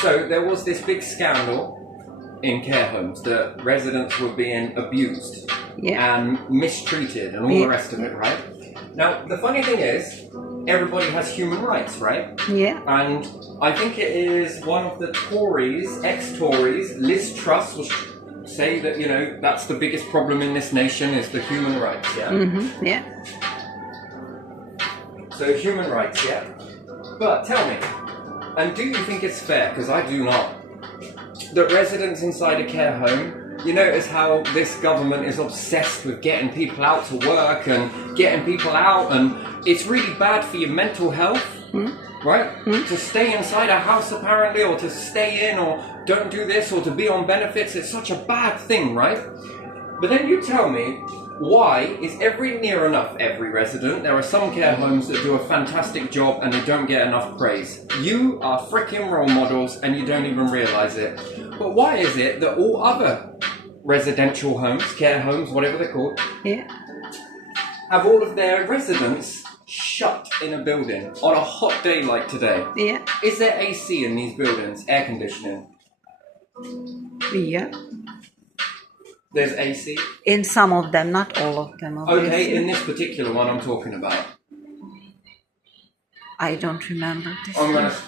So there was this big scandal in care homes that residents were being abused and mistreated and all the rest of it, right? Now, the funny thing is, everybody has human rights, right? Yeah. And I think it is one of the Tories, ex-Tories, Liz Truss, will say that, you know, that's the biggest problem in this nation is the human rights, yeah? Mm-hmm. Yeah. So human rights, yeah? But tell me, and do you think it's fair, because I do not, that residents inside a care home, you notice how this government is obsessed with getting people out to work and getting people out, and it's really bad for your mental health, right? To stay inside a house apparently, or to stay in, or don't do this, or to be on benefits, it's such a bad thing, right? But then you tell me, why is near enough every resident? There are some care homes that do a fantastic job and they don't get enough praise. You are freaking role models and you don't even realise it. But why is it that all other residential homes, care homes, whatever they're called, have all of their residents shut in a building on a hot day like today? Yeah. Is there AC in these buildings? Air conditioning? Yeah. There's AC? In some of them, not all of them. Obviously. Okay, in this particular one I'm talking about. I don't remember this.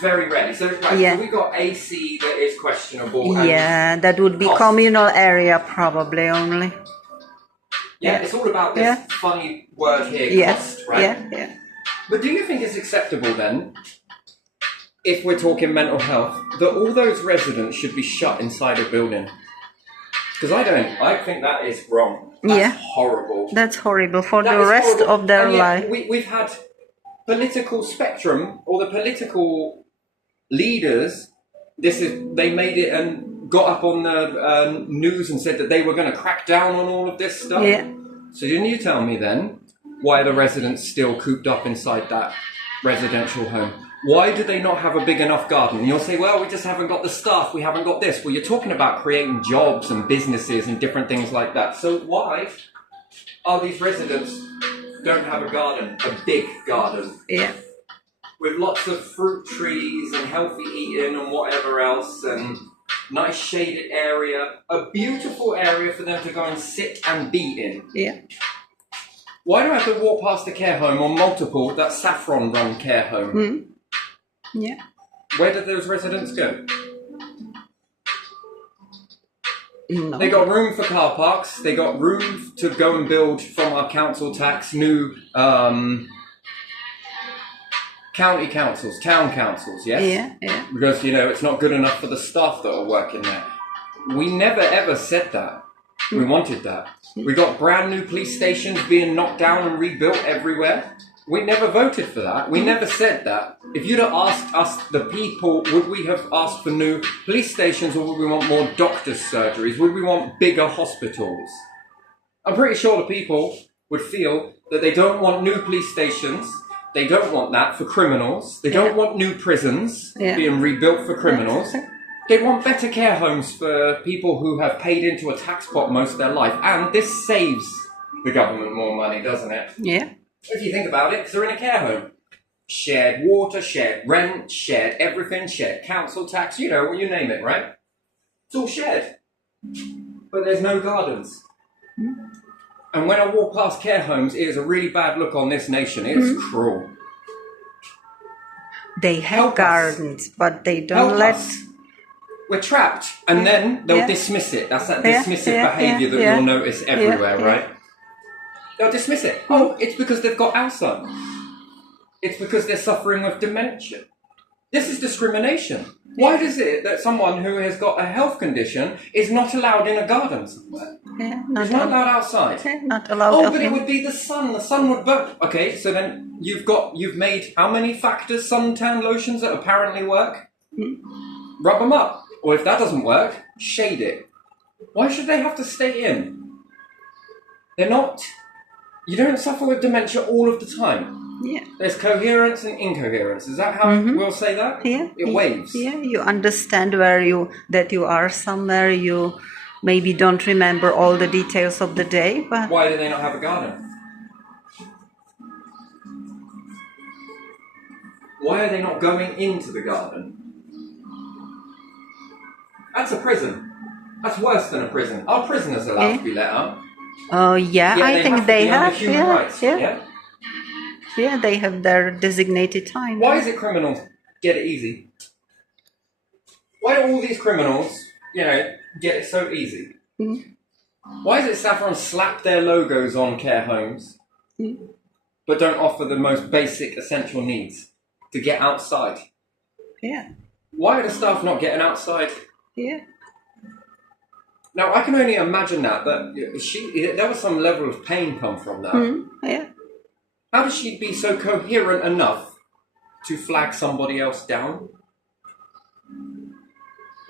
Very rarely. So, so we got AC that is questionable. Yeah, that would be cost. Communal area probably only. Yeah, it's all about this funny word here, cost, right? Yeah. But do you think it's acceptable then, if we're talking mental health, that all those residents should be shut inside a building? Because I don't. I think that is wrong. That's horrible. That's horrible for the rest of their life. We've had political spectrum, or the political leaders, they made it and got up on the news and said that they were going to crack down on all of this stuff. Yeah. So didn't you tell me then why are the residents still cooped up inside that residential home? Why do they not have a big enough garden? And you'll say, well, we just haven't got the staff, we haven't got this. Well, you're talking about creating jobs and businesses and different things like that. So why are these residents don't have a garden, a big garden? Yeah. With lots of fruit trees and healthy eating and whatever else, and nice shaded area, a beautiful area for them to go and sit and be in. Yeah. Why do I have to walk past the care home or multiple, that Saffron run care home? Yeah. Where did those residents go? No. They got room for car parks. They got room to go and build from our council tax new county councils, town councils, yes? Yeah. Because, you know, it's not good enough for the staff that are working there. We never ever said that. We wanted that. We got brand new police stations being knocked down and rebuilt everywhere. We never voted for that. We never said that. If you'd have asked us, the people, would we have asked for new police stations, or would we want more doctors' surgeries? Would we want bigger hospitals? I'm pretty sure the people would feel that they don't want new police stations. They don't want that for criminals. They don't want new prisons being rebuilt for criminals. They want better care homes for people who have paid into a tax pot most of their life. And this saves the government more money, doesn't it? Yeah. If you think about it, because they're in a care home. Shared water, shared rent, shared everything, shared council tax, you know, you name it, right? It's all shared. But there's no gardens. And when I walk past care homes, it is a really bad look on this nation. It is cruel. They have gardens, but they don't let... We're trapped. And then they'll dismiss it. That's that dismissive behaviour that you'll notice everywhere, right? They'll dismiss it. Oh, it's because they've got Alzheimer's. It's because they're suffering with dementia. This is discrimination. Why is it that someone who has got a health condition is not allowed in a garden somewhere? Yeah, not allowed outside. Not allowed. Oh, but it would be the sun. The sun would burn. Okay, so then you've made how many factors suntan lotions that apparently work? Rub them up. Or if that doesn't work, shade it. Why should they have to stay in? They're not... You don't suffer with dementia all of the time. Yeah. There's coherence and incoherence. Is that how we'll say that? Yeah. It waves. Yeah, you understand that you are somewhere. You maybe don't remember all the details of the day, but... Why do they not have a garden? Why are they not going into the garden? That's a prison. That's worse than a prison. Are prisoners allowed to be let out? Yeah, I think have they to be under have. human rights. Yeah, they have their designated time. Why is it criminals get it easy? Why do all these criminals, get it so easy? Why is it Saffron slap their logos on care homes, but don't offer the most basic essential needs to get outside? Yeah. Why are the staff not getting outside? Yeah. Now, I can only imagine that there was some level of pain come from that. Yeah. How does she be so coherent enough to flag somebody else down?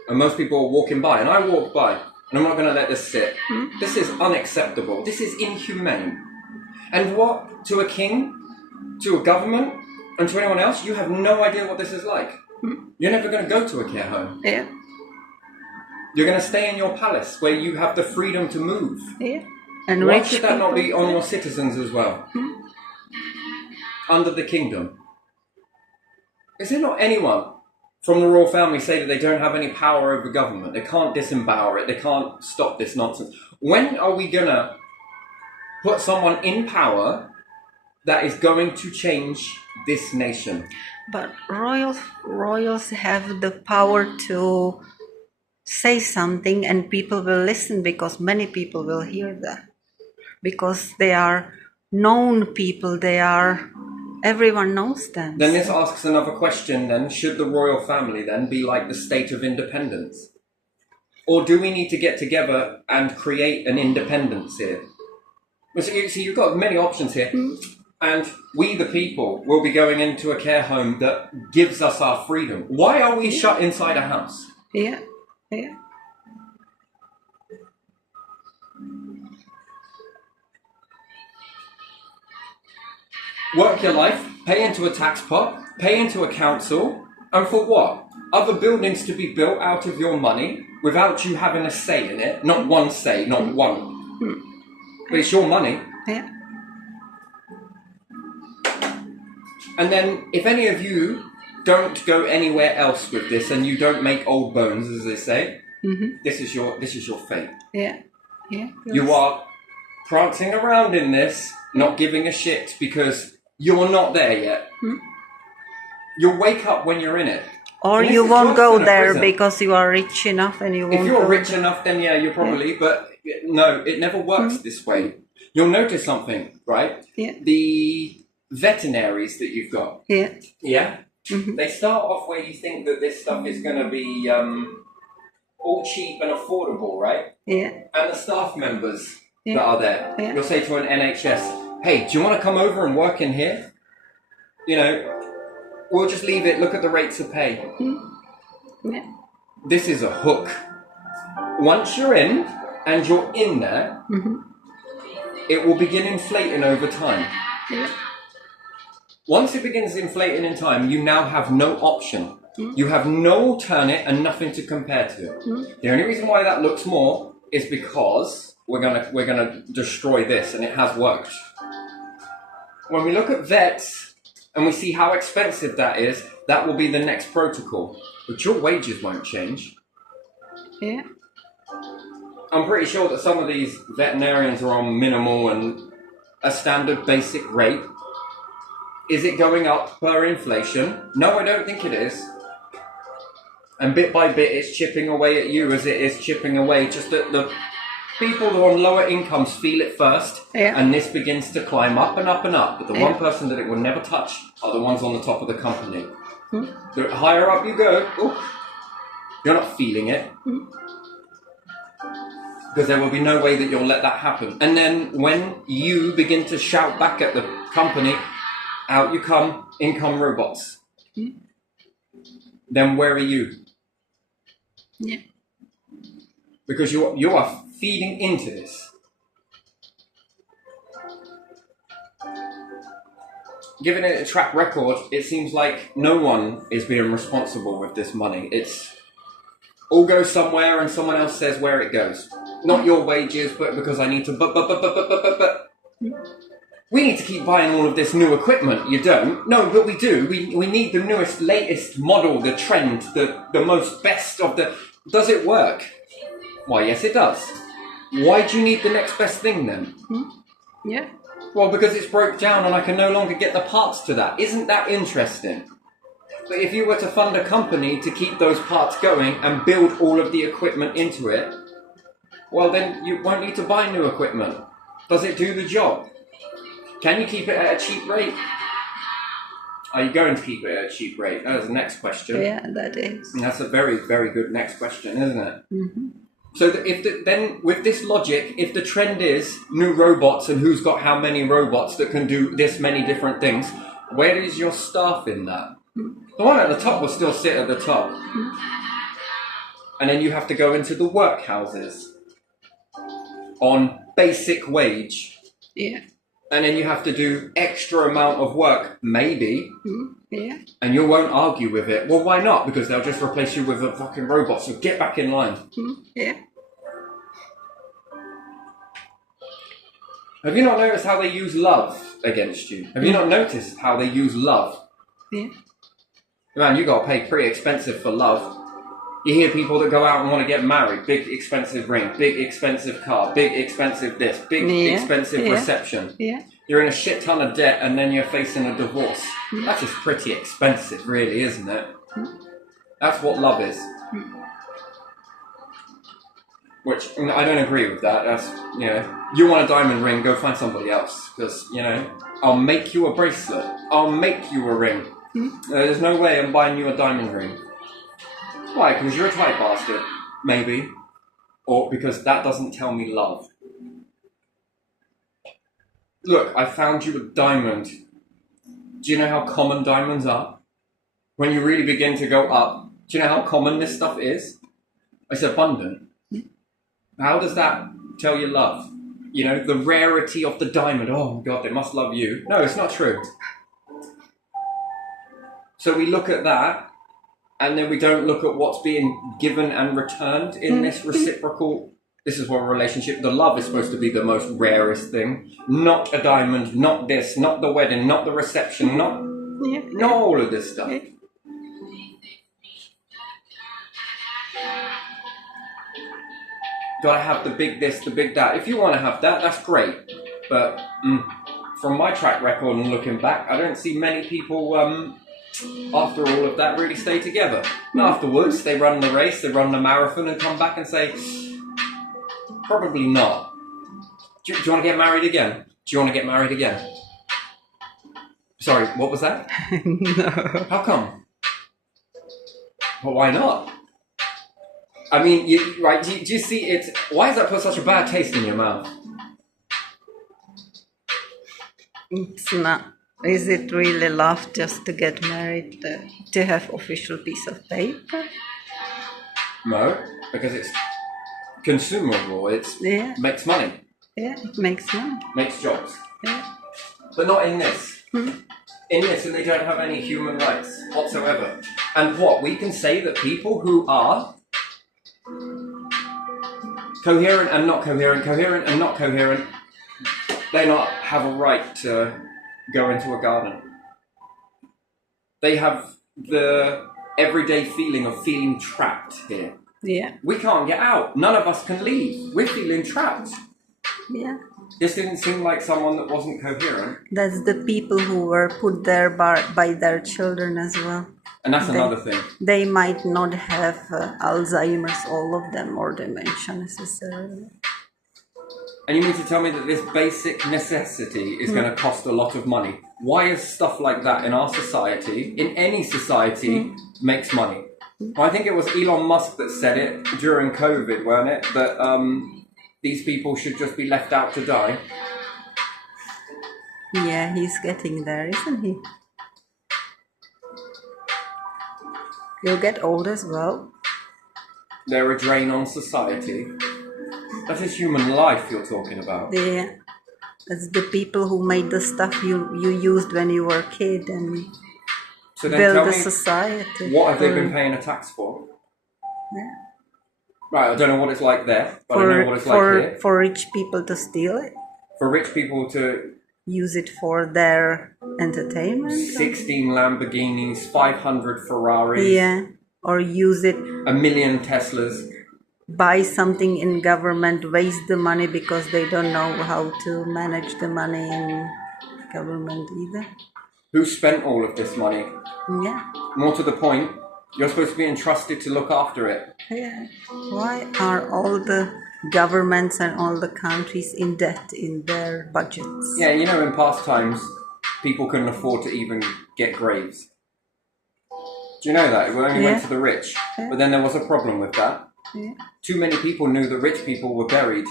And most people are walking by, and I walk by, and I'm not going to let this sit. This is unacceptable. This is inhumane. And what, to a king, to a government, and to anyone else, you have no idea what this is like. You're never going to go to a care home. Yeah. You're going to stay in your palace where you have the freedom to move. Yeah. And Why rich should that not be people, on your citizens as well? Under the kingdom. Is there not anyone from the royal family say that they don't have any power over government? They can't disempower it. They can't stop this nonsense. When are we going to put someone in power that is going to change this nation? But royals have the power to say something and people will listen because many people will hear that. Because they are known people, everyone knows them. Then this asks another question then. Should the royal family then be like the state of independence? Or do we need to get together and create an independence here? So you've got many options here. And we, the people, will be going into a care home that gives us our freedom. Why are we shut inside a house? Yeah, yeah. Work your life, pay into a tax pot, pay into a council, and for what? Other buildings to be built out of your money without you having a say in it. Not one say, not one. But it's your money. Yeah. And then if any of you don't go anywhere else with this and you don't make old bones, as they say, this is your fate. Yeah. Yeah. You are prancing around in this, not giving a shit because you're not there yet. You'll wake up when you're in it. Or you won't go there because you are rich enough and you won't. If you're rich enough, then yeah, you're probably. But no, it never works this way. You'll notice something, right? Yeah. The veterinaries that you've got. Yeah. Yeah. They start off where you think that this stuff is going to be all cheap and affordable, right? Yeah. And the staff members that are there, you'll say to an NHS, "Hey, do you want to come over and work in here? We'll just leave it. Look at the rates of pay." Yeah. This is a hook. Once you're in and you're in there, it will begin inflating over time. Yeah. Once it begins inflating in time, you now have no option. You have no alternate and nothing to compare to. The only reason why that looks more is because we're gonna destroy this, and it has worked. When we look at vets and we see how expensive that is, that will be the next protocol. But your wages won't change. Yeah. I'm pretty sure that some of these veterinarians are on minimal and a standard basic rate. Is it going up per inflation? No, I don't think it is. And bit by bit, it's chipping away at you as it is chipping away. Just that the people who are on lower incomes feel it first, and this begins to climb up and up and up. But the one person that it will never touch are the ones on the top of the company. The higher up you go, you're not feeling it. Because there will be no way that you'll let that happen. And then when you begin to shout back at the company, out you come, in come robots. Then where are you? Yeah. Because you are feeding into this. Given it a track record, it seems like no one is being responsible with this money. It's all goes somewhere and someone else says where it goes. Not your wages, but because I need to but. We need to keep buying all of this new equipment. You don't? No, but we do. We need the newest, latest model, the trend, the most best of the... Does it work? Why, yes, it does. Why do you need the next best thing then? Yeah. Well, because it's broke down and I can no longer get the parts to that. Isn't that interesting? But if you were to fund a company to keep those parts going and build all of the equipment into it, well, then you won't need to buy new equipment. Does it do the job? Can you keep it at a cheap rate? Are you going to keep it at a cheap rate? That is the next question. Yeah, that is. And that's a very, very good next question, isn't it? Mm-hmm. So then, with this logic, if the trend is new robots and who's got how many robots that can do this many different things, where is your staff in that? The one at the top will still sit at the top. And then you have to go into the workhouses on basic wage. Yeah. And then you have to do extra amount of work, maybe. Yeah. And you won't argue with it. Well, why not? Because they'll just replace you with a fucking robot, so get back in line. Yeah. Have you not noticed how they use love against you? Have you not noticed how they use love? Yeah. Man, you gotta pay pretty expensive for love. You hear people that go out and want to get married, big expensive ring, big expensive car, big expensive this, big expensive reception. Yeah. You're in a shit ton of debt and then you're facing a divorce. That's just pretty expensive, really, isn't it? That's what love is. Which, I don't agree with that. That's, you want a diamond ring, go find somebody else. Because, I'll make you a bracelet. I'll make you a ring. There's no way I'm buying you a diamond ring. Why? Because you're a tight bastard. Maybe. Or because that doesn't tell me love. Look, I found you a diamond. Do you know how common diamonds are? When you really begin to go up, do you know how common this stuff is? It's abundant. How does that tell you love? The rarity of the diamond. Oh my God, they must love you. No, it's not true. So we look at that, and then we don't look at what's being given and returned in this reciprocal. This is what a relationship. The love is supposed to be the most rarest thing. Not a diamond, not this, not the wedding, not the reception, not all of this stuff. Gotta have the big this, the big that. If you want to have that, that's great. But from my track record and looking back, I don't see many people, after all of that, really stay together. Afterwards, they run the race, they run the marathon and come back and say, probably not. Do you want to get married again? Do you want to get married again? Sorry, what was that? No. How come? Well, why not? I mean, do you see it? Why does that put such a bad taste in your mouth? It's not. Is it really love just to get married, to have official piece of paper? No, because it's consumable. It makes money. Yeah, it makes money. Makes jobs. Yeah. But not in this. In this, and they don't have any human rights whatsoever. And what? We can say that people who are coherent and not coherent, coherent and not coherent, they not have a right to go into a garden. They have the everyday feeling of feeling trapped here. Yeah. We can't get out. None of us can leave. We're feeling trapped. Yeah. This didn't seem like someone that wasn't coherent. That's the people who were put there by their children as well. And that's another thing. They might not have Alzheimer's, all of them, or dementia necessarily. And you mean to tell me that this basic necessity is going to cost a lot of money? Why is stuff like that in our society, in any society, makes money? Well, I think it was Elon Musk that said it during COVID, weren't it? That these people should just be left out to die. Yeah, he's getting there, isn't he? He'll get old as well. They're a drain on society. That is human life you're talking about. Yeah. It's the people who made the stuff you used when you were a kid and So then build tell the me, society. what have they been paying a tax for? Yeah. Right, I don't know what it's like there, but I know what it's like here. For rich people to steal it, For rich people to use it for their entertainment. 16 Lamborghinis, 500 Ferraris. Yeah. or use it, 1,000,000 Teslas. buy something in government, waste the money because they don't know how to manage the money in government either. Who spent all of this money? Yeah. More to the point, you're supposed to be entrusted to look after it. Yeah. Why are all the governments and all the countries in debt in their budgets? Yeah, you know, in past times, people couldn't afford to even get graves. Do you know that? It only went to the rich. Yeah. But then there was a problem with that. Yeah. Too many people knew the rich people were buried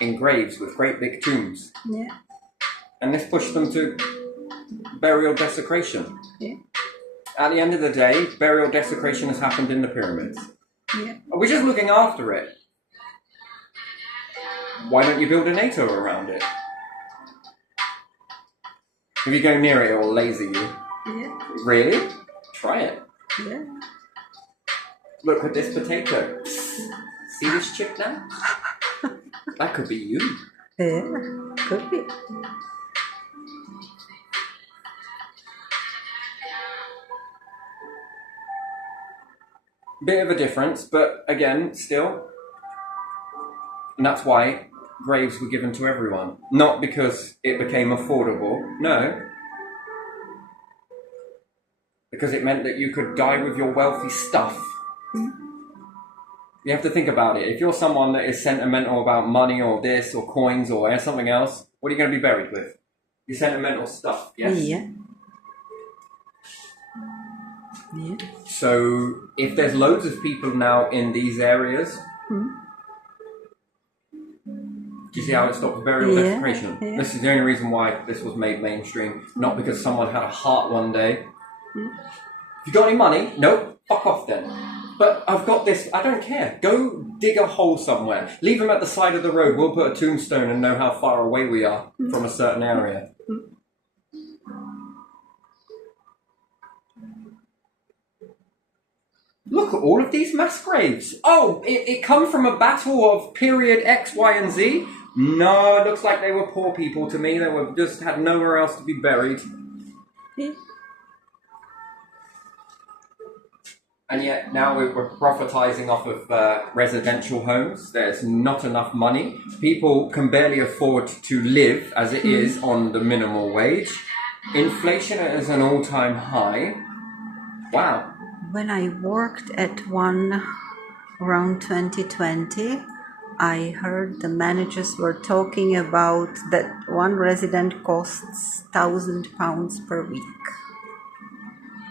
in graves with great big tombs. Yeah. And this pushed them to burial desecration. Yeah. At the end of the day, burial desecration has happened in the pyramids. Yeah. We're just looking after it. Why don't you build a NATO around it? If you go near it, it will laser you. Yeah. Really? Try it. Yeah. Look at this potato. See this chip now? That could be you. Yeah. Could be. Bit of a difference, but again, still. And that's why graves were given to everyone. Not because it became affordable, no. Because it meant that you could die with your wealthy stuff. You have to think about it. If you're someone that is sentimental about money or this or coins or something else, what are you going to be buried with? Your sentimental stuff, yes? Yeah. Yeah. So if there's loads of people now in these areas, do you see how it stops burial desecration? Yeah. This is the only reason why this was made mainstream, not because someone had a heart one day. If you got any money? Nope. Fuck off then. But I've got this. I don't care. Go dig a hole somewhere. Leave them at the side of the road. We'll put a tombstone and know how far away we are from a certain area. Look at all of these mass graves. Oh, it come from a battle of period X, Y, and Z? No, it looks like they were poor people to me. They were just had nowhere else to be buried. Yeah. And yet now we're prophetizing off of residential homes. There's not enough money. People can barely afford to live as it is on the minimal wage. Inflation is an all-time high. Wow. When I worked at one around 2020, I heard the managers were talking about that one resident costs £1,000 per week.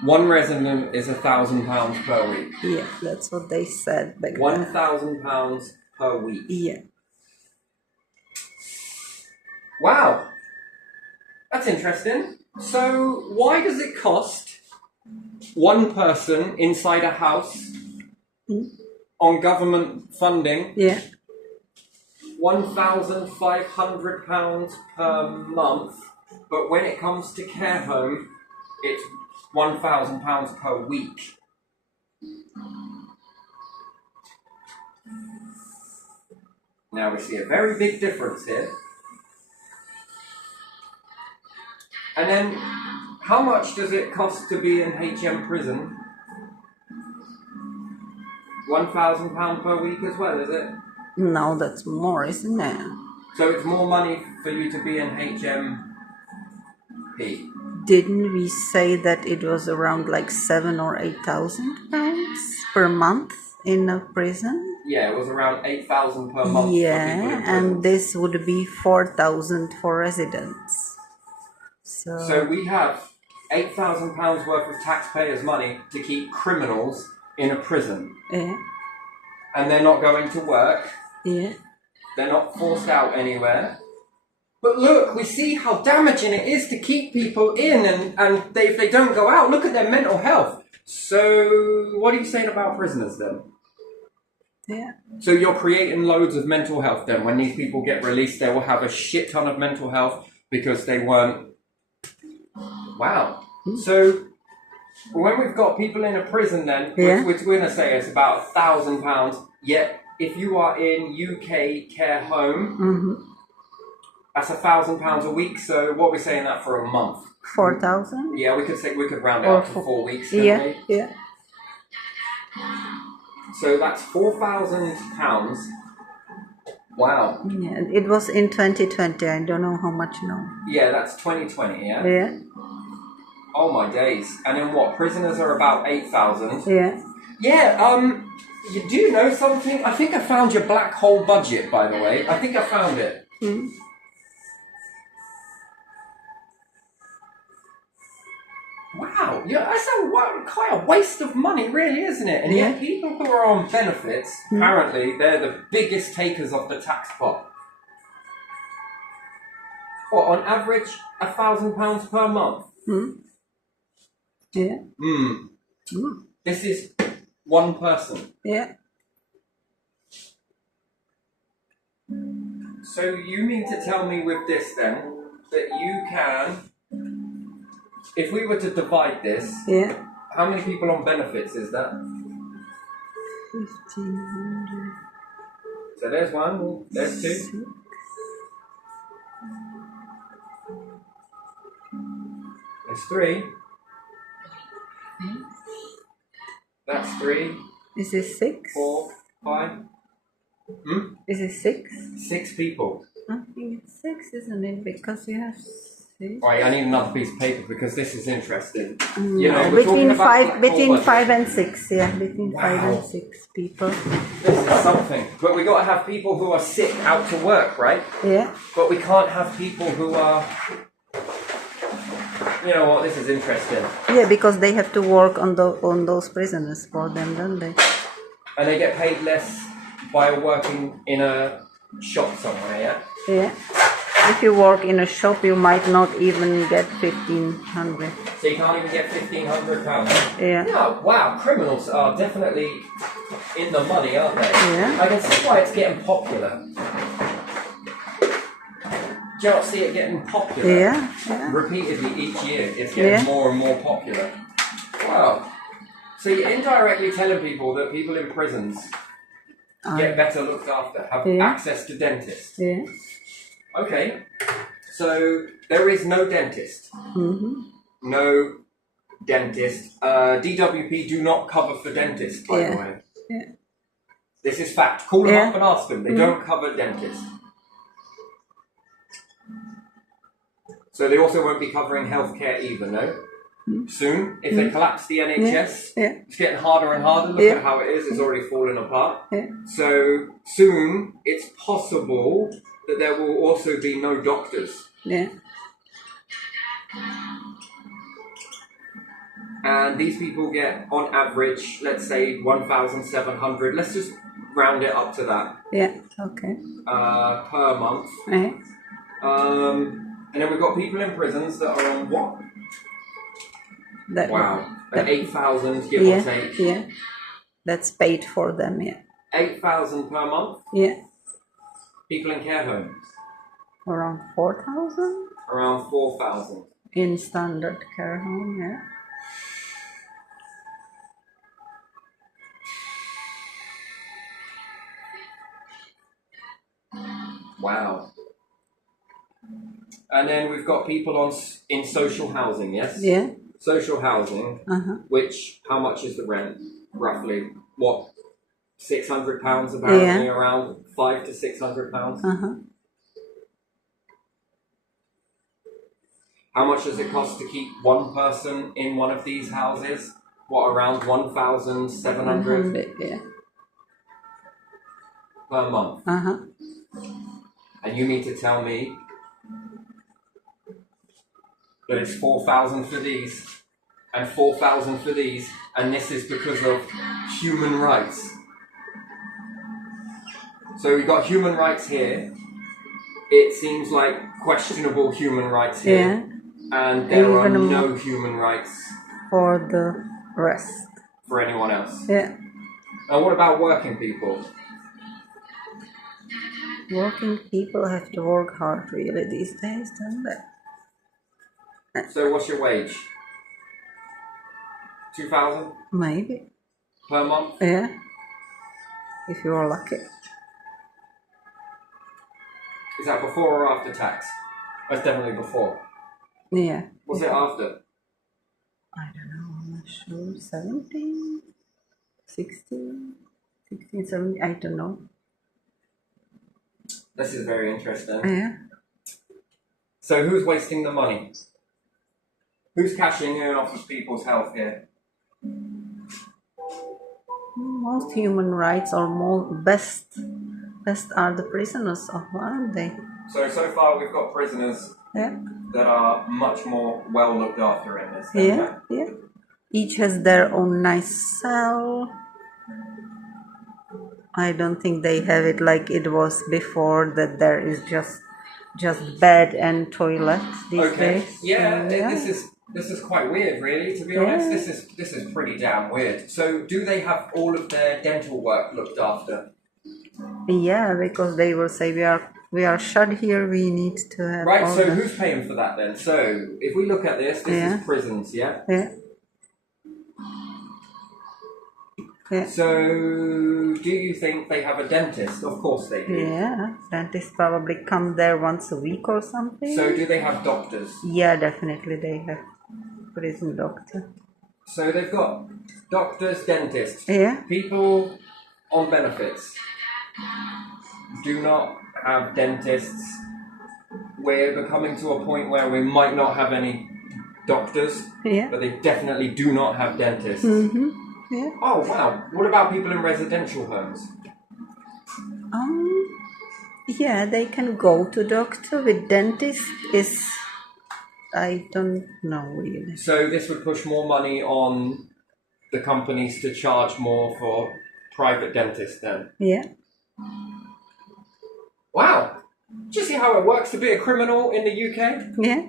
One resident is £1,000 per week. Yeah, that's what they said back then. £1,000 per week. Yeah. Wow. That's interesting. So why does it cost one person inside a house on government funding Yeah. £1,500 per month, but when it comes to care home, it's £1,000 per week? Now we see a very big difference here. And then, how much does it cost to be in HM prison? £1,000 per week as well, is it? No, that's more, isn't it? So it's more money for you to be in HMP. Didn't we say that it was around like £7,000 or £8,000 per month in a prison? Yeah, it was around £8,000 per month. Yeah, for people in and prison. this would be 4,000 for residents. So we have £8,000 worth of taxpayers' money to keep criminals in a prison. Yeah, And they're not going to work. yeah, They're not forced out anywhere. But look, we see how damaging it is to keep people in, and if they don't go out, look at their mental health. So what are you saying about prisoners then? yeah. So you're creating loads of mental health then. When these people get released, they will have a shit ton of mental health because they weren't... Wow. So when we've got people in a prison then, we're going to say it's about £1,000, yet if you are in UK care home, that's £1,000 a week. So what are we saying that for a month? 4,000? Yeah, we could round it up to 4 weeks, couldn't Yeah, we? yeah. So that's £4,000. Wow. Yeah, it was in 2020. I don't know how much now. Yeah, that's 2020, yeah? Yeah, Oh my days. And then what? Prisoners are about 8,000. yeah. Yeah, you do know something? I think I found your black hole budget, by the way. I think I found it. Mm. Wow, yeah, that's quite a waste of money, really, isn't it? And yet people who are on benefits, apparently, they're the biggest takers of the tax pot. What, on average, £1,000 per month? Mm. Yeah. Hmm. Mm. This is one person. Yeah. So you mean to tell me with this then, that you can, if we were to divide this, Yeah. how many people on benefits is that? 1,500. So there's one, there's two. There's three. That's three, Is it 6? 4, 5. Is it 6? 6 people. I think it's 6, isn't it? Because you have 6. Right, I need another piece of paper because this is interesting. No, You know, we're talking between about black hole between budget. 5 and 6. Yeah, between 5 Wow. and 6 people. This is something. But we got to have people who are sick out to work, right? Yeah. But we can't have people who are. You know what? This is interesting. Yeah, because they have to work on those prisoners for them, don't they? And they get paid less by working in a shop somewhere, yeah? Yeah. If you work in a shop, you might not even get 1,500. So you can't even get £1,500. Yeah. Yeah, wow, criminals are definitely in the money, aren't they? Yeah. I can see why it's getting popular. Do you not see it getting popular? Yeah. Yeah. Repeatedly each year, it's getting Yeah. more and more popular. Wow. So you're indirectly telling people that people in prisons get better looked after, have Yeah. access to dentists. Yeah. Okay, so there is no dentist. Mm-hmm. No dentist. DWP do not cover for dentists, by the way. Yeah. This is fact. Call them Yeah. up and ask them. They don't cover dentists. So they also won't be covering healthcare either, no? Soon, if they collapse the NHS, Yeah. it's getting harder and harder. Look Yeah. at how it is. It's already falling apart. Yeah. So soon, it's possible that there will also be no doctors. Yeah. And these people get, on average, let's say 1,700. Let's just round it up to that Yeah. Okay. per month. Yeah. And then we've got people in prisons that are on what? That, Wow, that- 8,000 give Yeah. or take. Yeah. That's paid for them. Yeah. 8,000 per month. Yeah. People in care homes, Around 4,000 around 4,000. in standard care home. Yeah. Wow. And then we've got people in social housing, yes? Yeah. Social housing, Uh-huh. which, how much is the rent, roughly? What, £600 apparently, Yeah. around £500 to £600? Uh-huh. How much does it cost to keep one person in one of these houses? What, around 1,700 Yeah. per month? Uh-huh. And you mean to tell me that it's 4,000 for these and 4,000 for these, and this is because of human rights? So we've got human rights here. It seems like questionable human rights here. Yeah. And there are Even no human rights For the rest. for anyone else. Yeah. And what about working people? Working people have to work hard really these days, don't they? So what's your wage? 2,000 Maybe. per month? Yeah. If you're lucky. Is that before or after tax? That's definitely before. Yeah. What's it after? I don't know, I'm not sure. 17? 16? 1670, I don't know. This is very interesting. Yeah. So who's wasting the money? Who's cashing in off of people's health here? Most human rights are more best are the prisoners of, aren't they? So far we've got prisoners Yeah. that are much more well looked after in this. Yeah, yeah. Each has their own nice cell. I don't think they have it like it was before, that there is just bed and toilet these Okay. days. Yeah, So, this is quite weird, really. To be honest, this is pretty damn weird. So, do they have all of their dental work looked after? yeah, because they will say we are shut here. We need to have Right. all So, the- who's paying for that then? So, if we look at this Yeah. is prisons, yeah. yeah. Yeah. So, do you think they have a dentist? Of course they do. Yeah, dentists probably come there once a week or something. So, do they have doctors? Yeah, definitely they have prison doctor. So, they've got doctors, dentists, Yeah, people on benefits do not have dentists. We're becoming to a point where we might not have any doctors, yeah. but they definitely do not have dentists. Yeah. Oh wow! What about people in residential homes? Yeah, they can go to doctor. With dentist is, I don't know really. So this would push more money on the companies to charge more for private dentists then. Yeah. Wow! Do you see how it works to be a criminal in the UK? Yeah.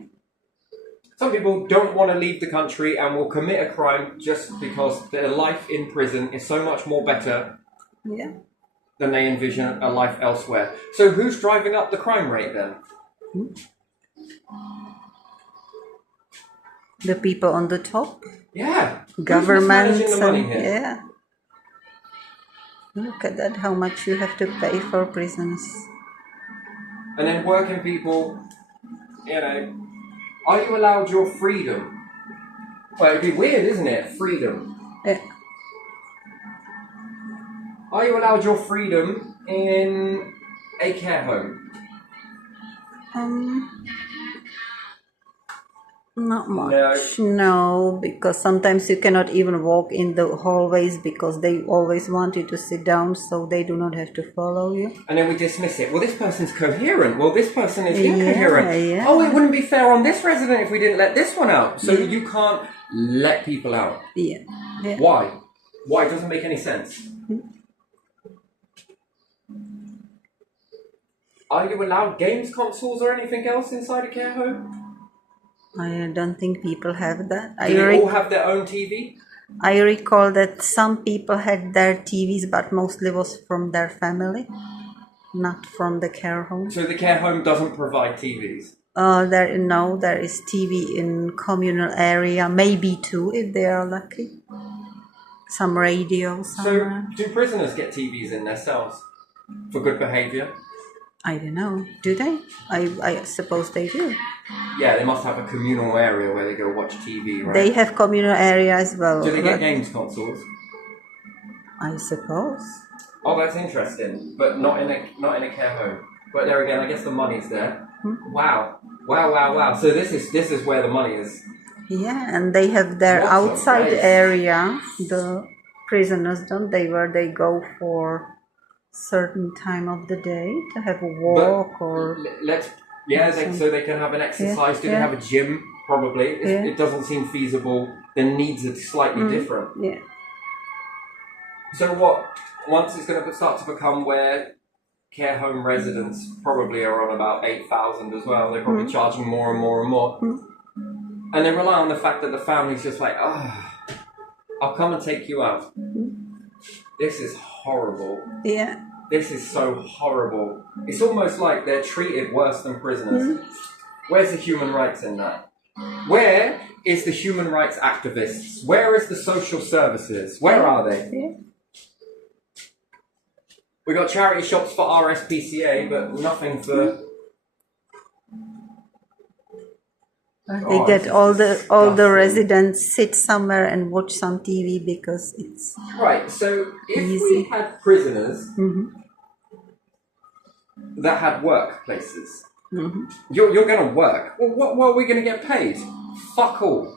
Some people don't want to leave the country and will commit a crime just because their life in prison is so much more better Yeah. than they envision a life elsewhere. So who's driving up the crime rate then? The people on the top, Yeah. Who's governments, mismanaging the money and here? yeah. Look at that, how much you have to pay for prisons. And then working people, you know, are you allowed your freedom? Well, it'd be weird, isn't it? Freedom. Yeah. Are you allowed your freedom in a care home? Not much. No, because sometimes you cannot even walk in the hallways because they always want you to sit down, so they do not have to follow you. And then we dismiss it. Well, this person's coherent. Well, this person is incoherent. Yeah. Oh, it wouldn't be fair on this resident if we didn't let this one out. So you can't let people out. Yeah. Yeah. Why? Why? It doesn't make any sense. Are you allowed games consoles or anything else inside a care home? I don't think people have that. Do they all have their own TV? I recall that some people had their TVs, but mostly was from their family, not from the care home. So the care home doesn't provide TVs? There is TV in communal area, maybe two if they are lucky. Some radio somewhere. So do prisoners get TVs in their cells for good behaviour? I don't know. Do they? I suppose they do. Yeah, they must have a communal area where they go watch TV, right? They have communal area as well. Do they get but games consoles? I suppose. Oh, that's interesting, but not in a care home. But there again, I guess the money's there. Wow. So this is where the money is. Yeah, and they have their What a outside place. area, the prisoners, don't they, where they go for certain time of the day to have a walk or So they can have an exercise. Do they have a gym? Probably. It doesn't seem feasible. The needs are slightly different. yeah. So what? Once it's going to start to become where care home residents probably are on about 8,000 as well. They're probably charging more and more and more, and they rely on the fact that the family's just like, I'll come and take you out. This is horrible. Yeah. This is so horrible. It's almost like they're treated worse than prisoners. Where's the human rights in that? Where is the human rights activists? Where is the social services? Where are they? Yeah. We got charity shops for RSPCA, but nothing for They Oh, get this is all the disgusting. residents sit somewhere and watch some TV because it's Right, so if we easy. had prisoners Mhm. that had workplaces, Mhm. you're going to work. Well, what are we going to get paid? Fuck all.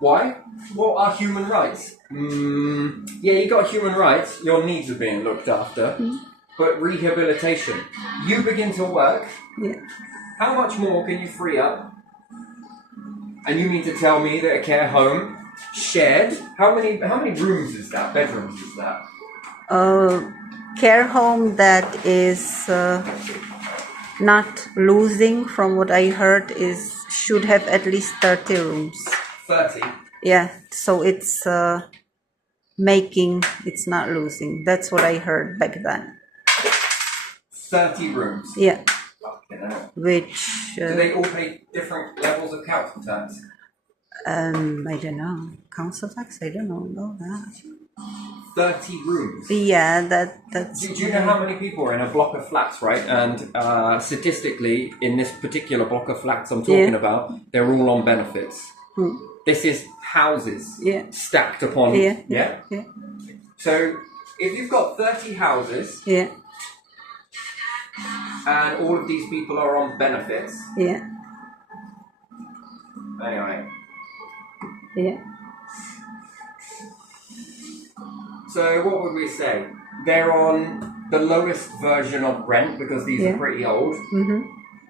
Why? What are human rights? Yeah, you got human rights. Your needs are being looked after. But rehabilitation. You begin to work. Yeah. How much more can you free up? And you mean to tell me that a care home shared? How many rooms is that? Bedrooms is that? Care home that is not losing, from what I heard, is should have at least 30 rooms. 30. Yeah, so it's it's not losing. That's what I heard back then. 30 rooms. Yeah, Fucking hell. which Do they all pay different levels of council tax? I don't know. Council tax? I don't know that. 30 rooms. Yeah, that's. Do you know how many people are in a block of flats, right? And statistically, in this particular block of flats I'm talking about, they're all on benefits. This is houses stacked upon. Yeah. So if you've got 30 houses Yeah. and all of these people are on benefits, Yeah. anyway. Yeah. So what would we say? They're on the lowest version of rent because these are pretty old. Mm-hmm.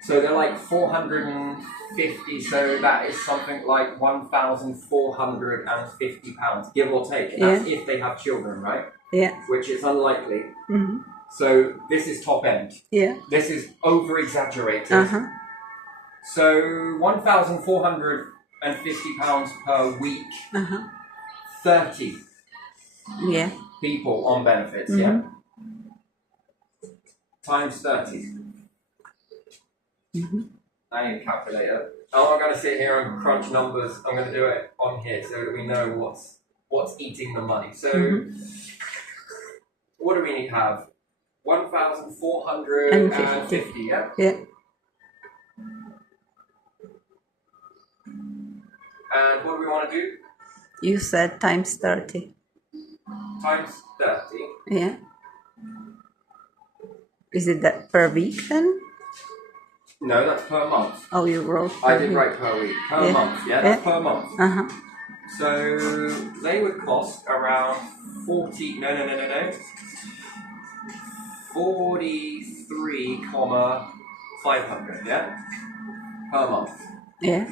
So they're like 450, so that is something like £1,450, give or take. That's if they have children, right? Yeah. Which is unlikely. Mm-hmm. So this is top end. Yeah. This is over exaggerated. Uh-huh. So £1,450 per week. Uh-huh. 30 Yeah. people on benefits, Mm-hmm. Times 30. Mm-hmm. I need a calculator. I'm not going to sit here and crunch numbers. I'm going to do it on here so that we know what's eating the money. So, what do we need to have? 1,450, yeah? Yeah. And what do we want to do? You said times 30. Times 30. Yeah. Is it that per week then? No, that's per month. Oh, you wrote per I did week. write per week. Per month, that's per month. Uh-huh. So they would cost around 40, no, 43,500, yeah? Per month. Yeah.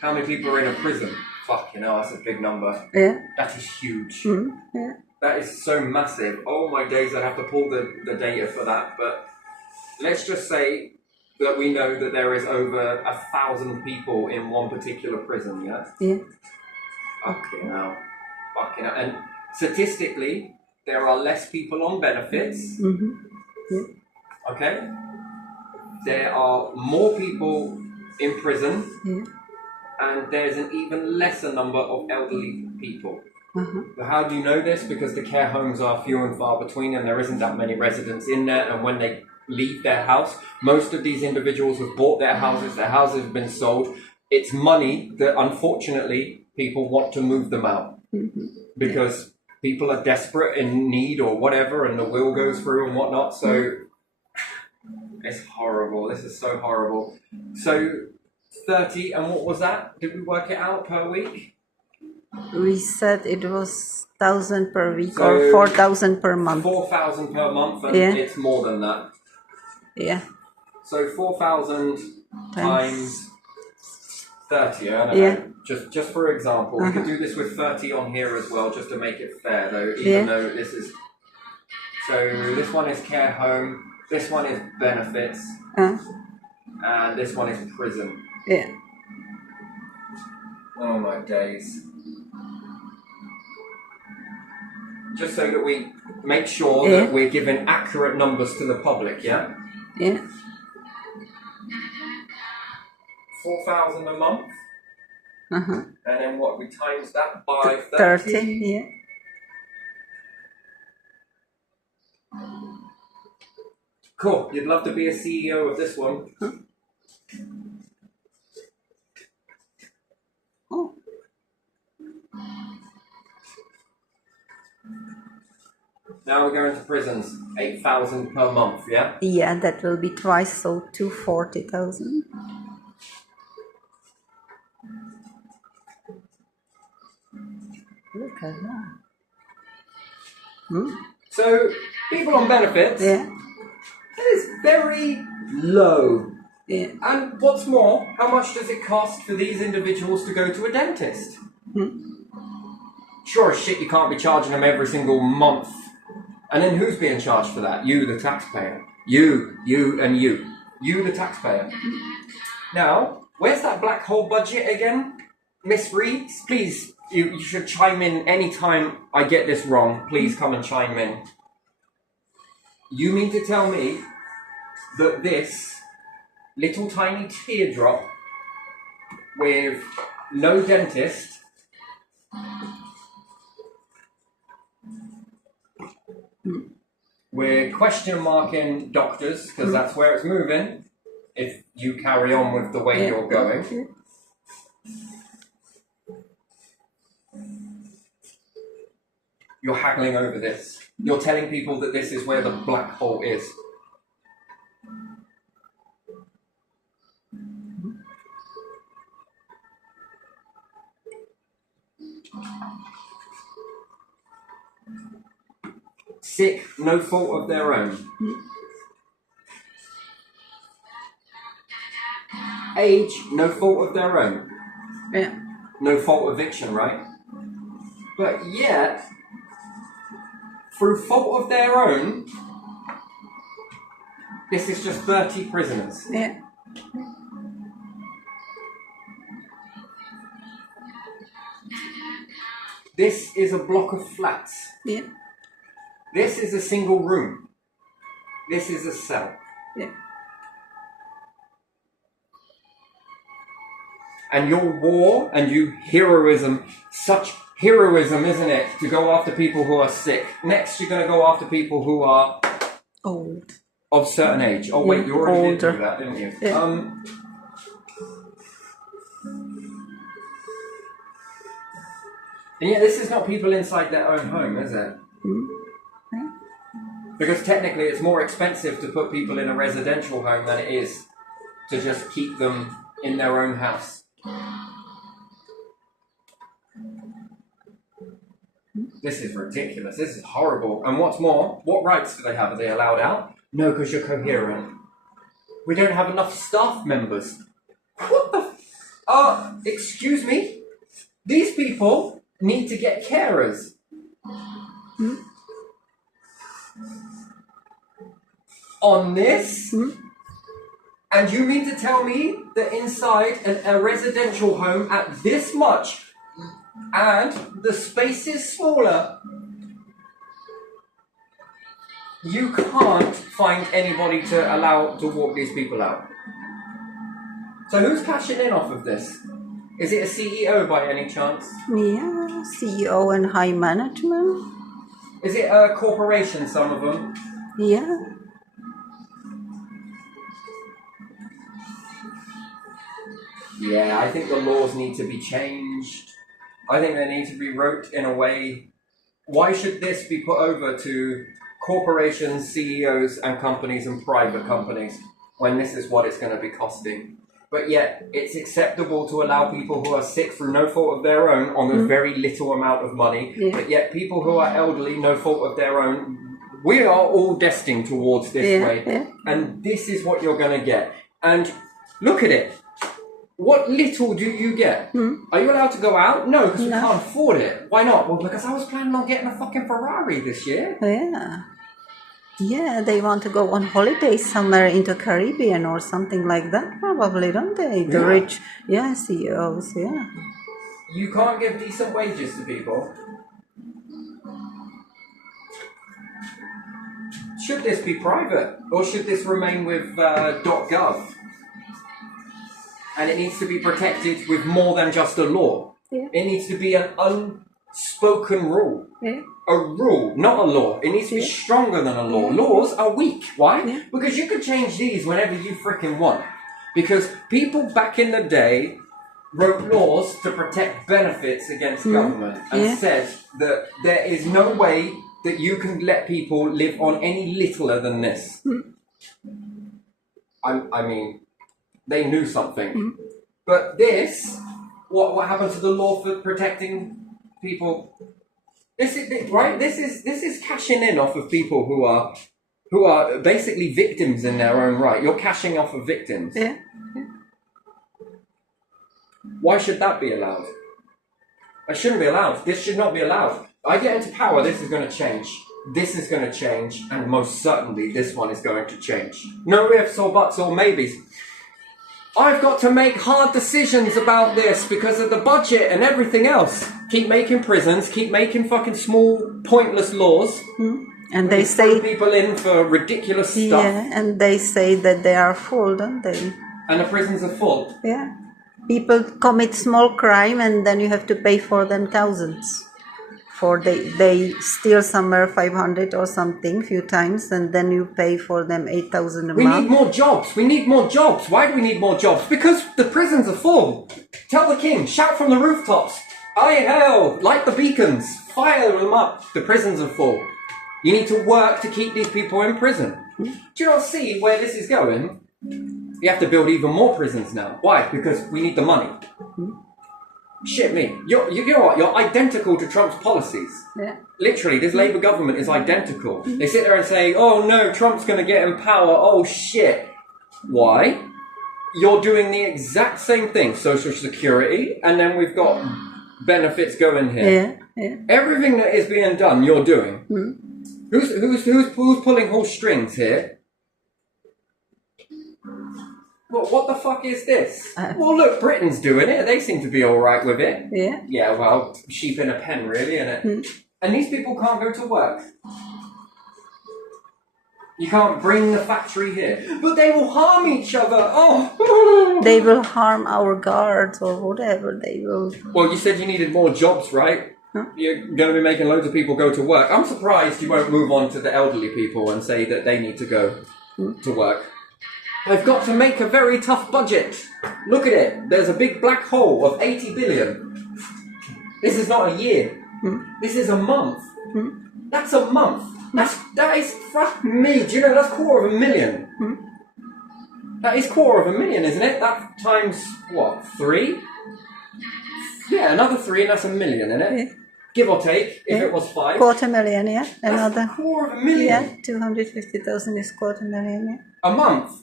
How many people are in a prison? Fucking hell, that's a big number. Yeah. That is huge. Mm-hmm. Yeah. That is so massive. Oh my days, I'd have to pull the data for that. But let's just say that we know that there is over 1,000 people in one particular prison, yeah? Yeah. Fucking hell. Fucking hell. And statistically, there are less people on benefits. Mm-hmm. Yeah. Okay? There are more people in prison. Yeah. And there's an even lesser number of elderly people. Uh-huh. But how do you know this? Because the care homes are few and far between and there isn't that many residents in there, and when they leave their house, most of these individuals have bought their houses have been sold. It's money that unfortunately people want to move them out because people are desperate, in need or whatever, and the will goes through and whatnot. So it's horrible. This is so horrible. So 30, and what was that? Did we work it out per week? We said it was 1,000 per week So or 4,000 per month. 4,000 per month, and it's more than that. Yeah. So 4,000 times 30, I don't know. Just for example, we could do this with 30 on here as well, just to make it fair though, even though this is... So this one is care home, this one is benefits, and this one is prison. Yeah. Oh my days. Just so that we make sure that we're giving accurate numbers to the public, yeah? Yeah. 4,000 a month. Uh-huh. And then what, we times that by 30, yeah. Cool. You'd love to be a CEO of this one. Oh, Now we're going to prisons. 8,000 per month, yeah? yeah, that will be twice, so 240,000. Look at that. So, people on benefits, Yeah, that is very low. yeah. And what's more, how much does it cost for these individuals to go to a dentist? Sure as shit you can't be charging them every single month. And then who's being charged for that? You, the taxpayer. You, and you. You, the taxpayer. Now, where's that black hole budget again? Miss Reeds, please, you should chime in anytime I get this wrong. Please come and chime in. You mean to tell me that this little tiny teardrop with no dentist we're question marking doctors because that's where it's moving if you carry on with the way you're going. You're haggling over this. You're telling people that this is where the black hole is. Sick, no fault of their own. Age, no fault of their own. Yeah. No fault eviction, right? But yet, through fault of their own, this is just 30 prisoners. Yeah. This is a block of flats. Yeah. This is a single room. This is a cell. Yeah. And your war and you heroism, such heroism, isn't it? To go after people who are sick. Next, you're going to go after people who are Old. of certain age. Oh wait, you already Older. did do that, didn't you? Yeah. And yet, this is not people inside their own home, is it? Because technically, it's more expensive to put people in a residential home than it is to just keep them in their own house. This is ridiculous. This is horrible. And what's more, what rights do they have? Are they allowed out? No, because you're coherent. We don't have enough staff members. What the excuse me? These people need to get carers. On this? And you mean to tell me that inside a residential home at this much, and the space is smaller, you can't find anybody to allow to walk these people out? So who's cashing in off of this? Is it a CEO by any chance? Yeah. CEO and high management. Is it a corporation, some of them? Yeah. Yeah, I think the laws need to be changed. I think they need to be wrote in a way. Why should this be put over to corporations, CEOs, and companies and private companies when this is what it's going to be costing? But yet, it's acceptable to allow people who are sick through no fault of their own on a very little amount of money. Yeah. But yet, people who are elderly, no fault of their own, we are all destined towards this way. Yeah. And this is what you're going to get. And look at it. What little do you get? Are you allowed to go out? No, because we can't afford it. Why not? Well, because I was planning on getting a fucking Ferrari this year. Yeah. Yeah, they want to go on holiday somewhere into Caribbean or something like that, probably, don't they? The rich, CEOs, yeah. You can't give decent wages to people. Should this be private? Or should this remain with .gov? And it needs to be protected with more than just a law. Yeah. It needs to be an spoken rule. Yeah. A rule, not a law. It needs to be stronger than a law. Laws are weak. Why? Yeah. Because you can change these whenever you freaking want. Because people back in the day wrote laws to protect benefits against government and said that there is no way that you can let people live on any littler than this. I mean, they knew something. But this, what happened to the law for protecting people? This is right. This is cashing in off of people who are basically victims in their own right. You're cashing off of victims. Yeah. Why should that be allowed? It shouldn't be allowed. This should not be allowed. I get into power, this is going to change. This is going to change, and most certainly this one is going to change. No ifs or buts or maybes. I've got to make hard decisions about this because of the budget and everything else. Keep making prisons, keep making fucking small, pointless laws. And they say people in for ridiculous stuff. Yeah, and they say that they are full, don't they? And the prisons are full. Yeah. People commit small crime and then you have to pay for them thousands. For they steal somewhere 500 or something few times and then you pay for them 8,000 a month. We need more jobs. We need more jobs. Why do we need more jobs? Because the prisons are full. Tell the king, shout from the rooftops. Aye hell, light the beacons, fire them up. The prisons are full. You need to work to keep these people in prison. Do you not see where this is going? You have to build even more prisons now. Why? Because we need the money. Shit me. You know what? You're identical to Trump's policies. Yeah. Literally, this Labour government is identical. They sit there and say, oh no, Trump's going to get in power. Oh shit. Why? You're doing the exact same thing. Social Security, and then we've got benefits going here. Yeah. Everything that is being done, you're doing. Who's pulling whole strings here? Well, what the fuck is this? Well, look, Britain's doing it. They seem to be all right with it. Yeah. Yeah, well, sheep in a pen, really, innit? And these people can't go to work. You can't bring the factory here. But they will harm each other. Oh. They will harm our guards or whatever they will. Well, you said you needed more jobs, right? You're going to be making loads of people go to work. I'm surprised you won't move on to the elderly people and say that they need to go to work. They've got to make a very tough budget. Look at it. There's a big black hole of 80 billion. This is not a year. This is a month. That's a month. That is, fuck me. Do you know that's $250,000? That is $250,000, isn't it? That times, what, 3? Yeah, another 3 and that's $1 million, isn't it? Yeah. Give or take, if it was 5. 250,000, yeah. Another. That's $250,000. Yeah, 250,000 is 250,000, yeah. A month.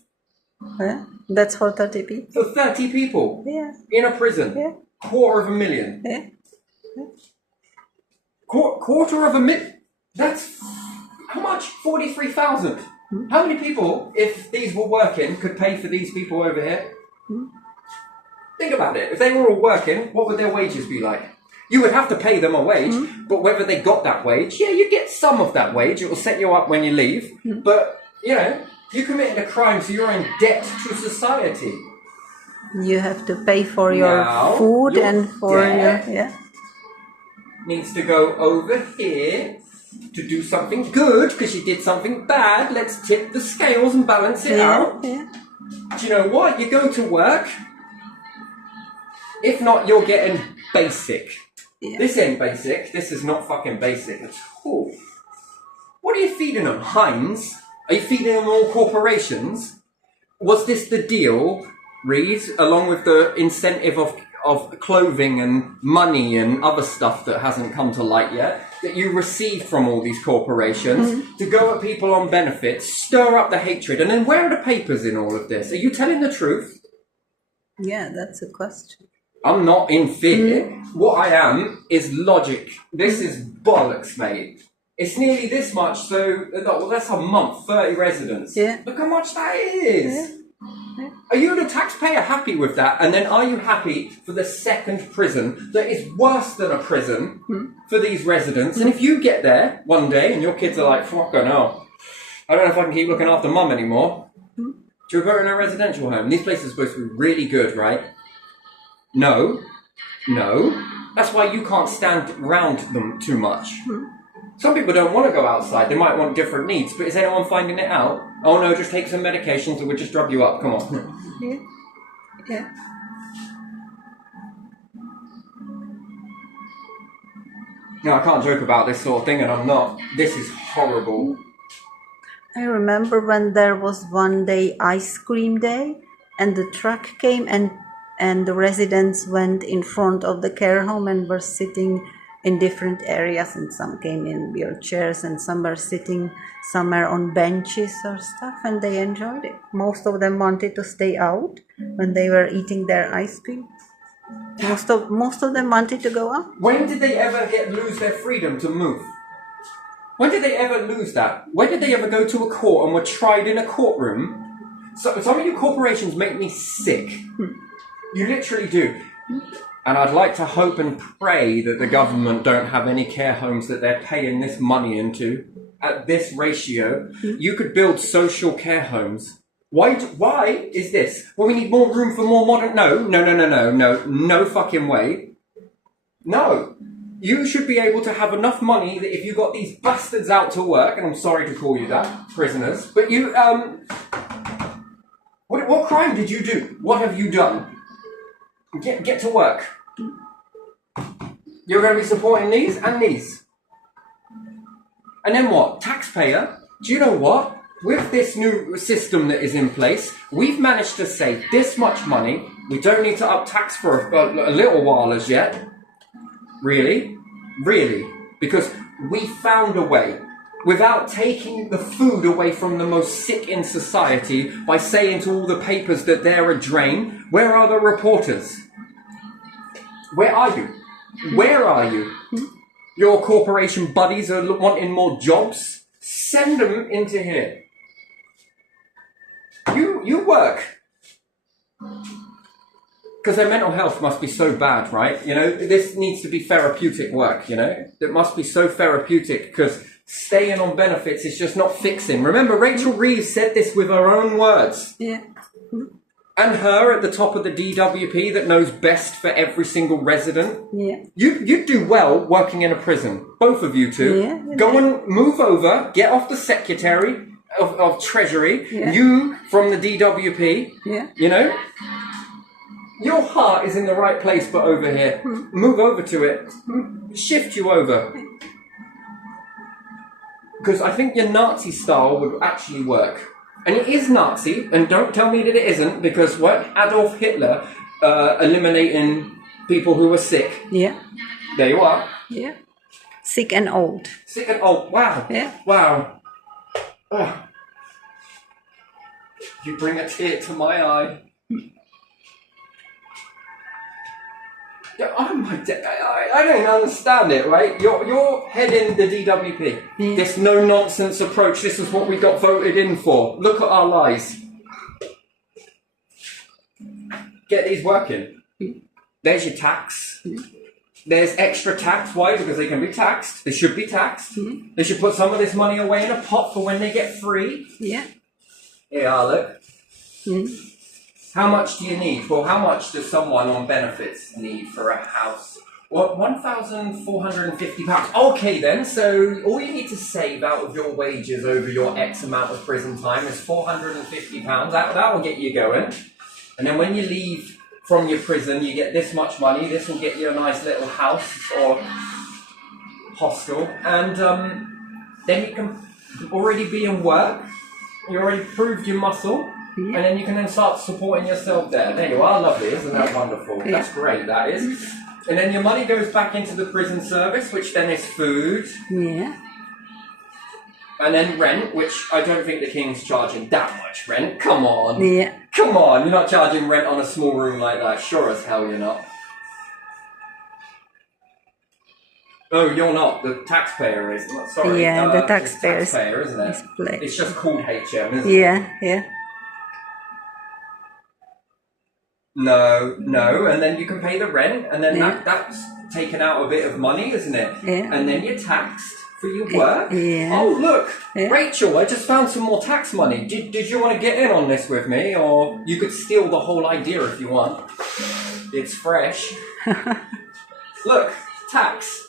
Yeah. That's for 30 people. For 30 people. Yeah. In a prison. Yeah. $250,000. Yeah. $250,000. That's how much? 43,000. How many people, if these were working, could pay for these people over here? Think about it. If they were all working, what would their wages be like? You would have to pay them a wage, but whether they got that wage, yeah, you get some of that wage. It will set you up when you leave. But, you know, you committed a crime, so you're in debt to society. You have to pay for your Now, food your and for debt your... Yeah. needs to go over here to do something good, because you did something bad. Let's tip the scales and balance it out. Yeah. Do you know what? You go to work. If not, you're getting basic. Yeah. This ain't basic. This is not fucking basic at all. What are you feeding them? Heinz? Are you feeding them all corporations? Was this the deal, Reed, along with the incentive of clothing and money and other stuff that hasn't come to light yet, that you received from all these corporations to go at people on benefits, stir up the hatred, and then where are the papers in all of this? Are you telling the truth? Yeah, that's a question. I'm not in fear. What I am is logic. This is bollocks, mate. It's nearly this much, so well, that's a month, 30 residents. Yeah. Look how much that is. Yeah. Are you, the taxpayer, happy with that? And then are you happy for the second prison that is worse than a prison for these residents? And if you get there one day and your kids are like, fucking hell, I don't know if I can keep looking after mum anymore. Do you put her in a residential home? These places are supposed to be really good, right? No. And That's why you can't stand around them too much. Some people don't want to go outside. They might want different needs. But is anyone finding it out? Oh no, just take some medications and we'll just drug you up. Come on. Yeah. Yeah. No, I can't joke about this sort of thing, and I'm not. This is horrible. I remember when there was one day ice cream day, and the truck came, and the residents went in front of the care home and were sitting in different areas, and some came in wheelchairs and some were sitting somewhere on benches or stuff, and they enjoyed it. Most of them wanted to stay out when they were eating their ice cream. Most of them wanted to go out. When did they ever lose their freedom to move? When did they ever lose that? When did they ever go to a court and were tried in a courtroom? So, some of you corporations make me sick. You literally do. And I'd like to hope and pray that the government don't have any care homes that they're paying this money into. At this ratio, you could build social care homes. Why is this? Well, we need more room for more modern... No fucking way. No. You should be able to have enough money that if you got these bastards out to work, and I'm sorry to call you that, prisoners, but you, what crime did you do? What have you done? Get to work. You're going to be supporting these and these. And then what? Taxpayer? Do you know what? With this new system that is in place, we've managed to save this much money. We don't need to up tax for a little while as yet. Really? Really? Because we found a way, without taking the food away from the most sick in society, by saying to all the papers that they're a drain. Where are the reporters? Where are you? Where are you? Your corporation buddies are wanting more jobs? Send them into here. You work. Because their mental health must be so bad, right? You know, this needs to be therapeutic work, you know? It must be so therapeutic, because staying on benefits is just not fixing. Remember, Rachel Reeves said this with her own words. Yeah. And her at the top of the DWP that knows best for every single resident. Yeah. You do well working in a prison. Both of you two. Yeah. Go and move over, get off the secretary of Treasury. Yeah. You from the DWP. Yeah. You know? Your heart is in the right place, but over here. Move over to it. Shift you over. Because I think your Nazi style would actually work. And it is Nazi, and don't tell me that it isn't, because what Adolf Hitler eliminating people who were sick. Yeah. There you are. Yeah. Sick and old. Sick and old. Wow. Yeah. Wow. Oh. You bring a tear to my eye. Oh my! I don't understand it, right? You're heading the DWP. Yeah. This no nonsense approach. This is what we got voted in for. Look at our lies. Get these working. There's your tax. There's extra tax. Why? Because they can be taxed. They should be taxed. They should put some of this money away in a pot for when they get free. Yeah. Yeah, look. How much do you need? Well, how much does someone on benefits need for a house? Well, £1,450. Okay then, so all you need to save out of your wages over your X amount of prison time is £450. That will get you going. And then when you leave from your prison, you get this much money. This will get you a nice little house or hostel. And then you can already be in work. You already proved your muscle. And then you can then start supporting yourself there. There you are, lovely, isn't that wonderful? Yeah. That's great, that is. And then your money goes back into the prison service, which then is food. Yeah. And then rent, which I don't think the King's charging that much rent. Come on. Yeah. Come on, you're not charging rent on a small room like that. Sure as hell you're not. Oh, you're not. The taxpayer is. Sorry. Yeah, the it's taxpayer isn't it? It's just called HM, isn't it? Yeah. Yeah. No, and then you can pay the rent, and then that's taken out a bit of money, isn't it? Yeah. And then you're taxed for your work. Yeah. Oh, look, Yeah. Rachel, I just found some more tax money. Did you want to get in on this with me, or you could steal the whole idea if you want? It's fresh. Look, tax.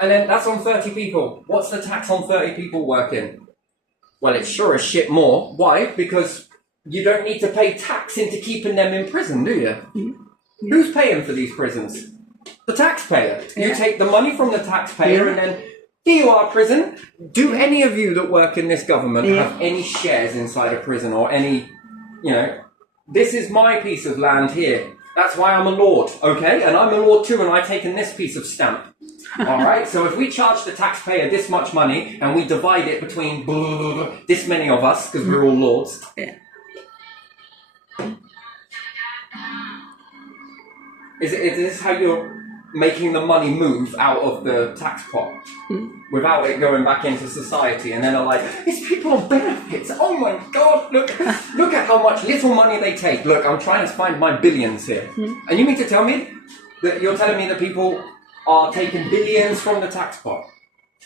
And then that's on 30 people. What's the tax on 30 people working? Well, it's sure as shit more. Why? Because you don't need to pay tax into keeping them in prison, do you? Mm-hmm. Who's paying for these prisons? The taxpayer. Yeah. You take the money from the taxpayer and then here you are, prison. Do any of you that work in this government have any shares inside a prison or any, this is my piece of land here. That's why I'm a lord, okay? And I'm a lord too, and I've taken this piece of stamp. All right? So if we charge the taxpayer this much money and we divide it between this many of us, because we're all lords. Yeah. Is this how you're making the money move out of the tax pot without it going back into society? And then they're like, it's people on benefits. Oh my God, look at how much little money they take. Look, I'm trying to find my billions here. And you mean to tell me that you're telling me that people are taking billions from the tax pot?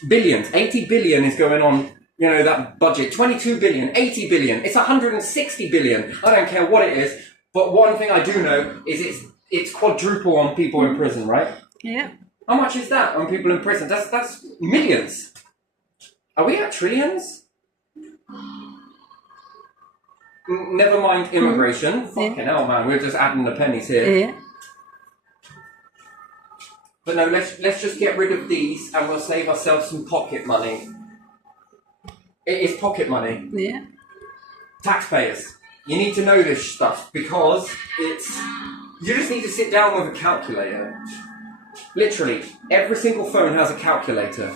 Billions. 80 billion is going on, that budget. 22 billion, 80 billion. It's 160 billion. I don't care what it is. But one thing I do know is it's quadruple on people in prison, right? Yeah. How much is that on people in prison? That's millions. Are we at trillions? Never mind immigration. Fucking hell, man. We're just adding the pennies here. Yeah. But no, let's just get rid of these and we'll save ourselves some pocket money. It is pocket money. Yeah. Taxpayers. You need to know this stuff because you just need to sit down with a calculator. Literally, every single phone has a calculator.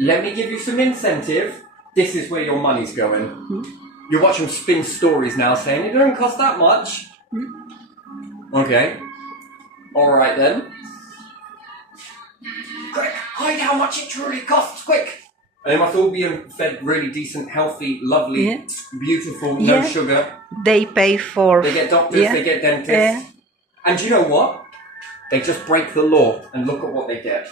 Let me give you some incentive. This is where your money's going. You watch them spin stories now saying it doesn't cost that much. Okay. Alright then. Quick, hide how much it truly costs, quick! And they must all be fed really decent, healthy, lovely, beautiful, no sugar. They pay for... They get doctors, they get dentists. And you know what? They just break the law and look at what they get.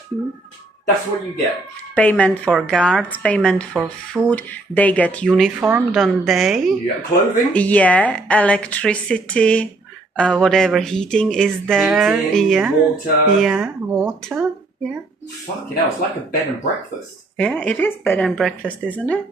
That's what you get. Payment for guards, payment for food. They get uniform, don't they? You get clothing. Yeah, electricity, whatever heating is there. Heating, water. Yeah, water. Yeah. Fucking hell, it's like a bed and breakfast. Yeah, it is bed and breakfast, isn't it?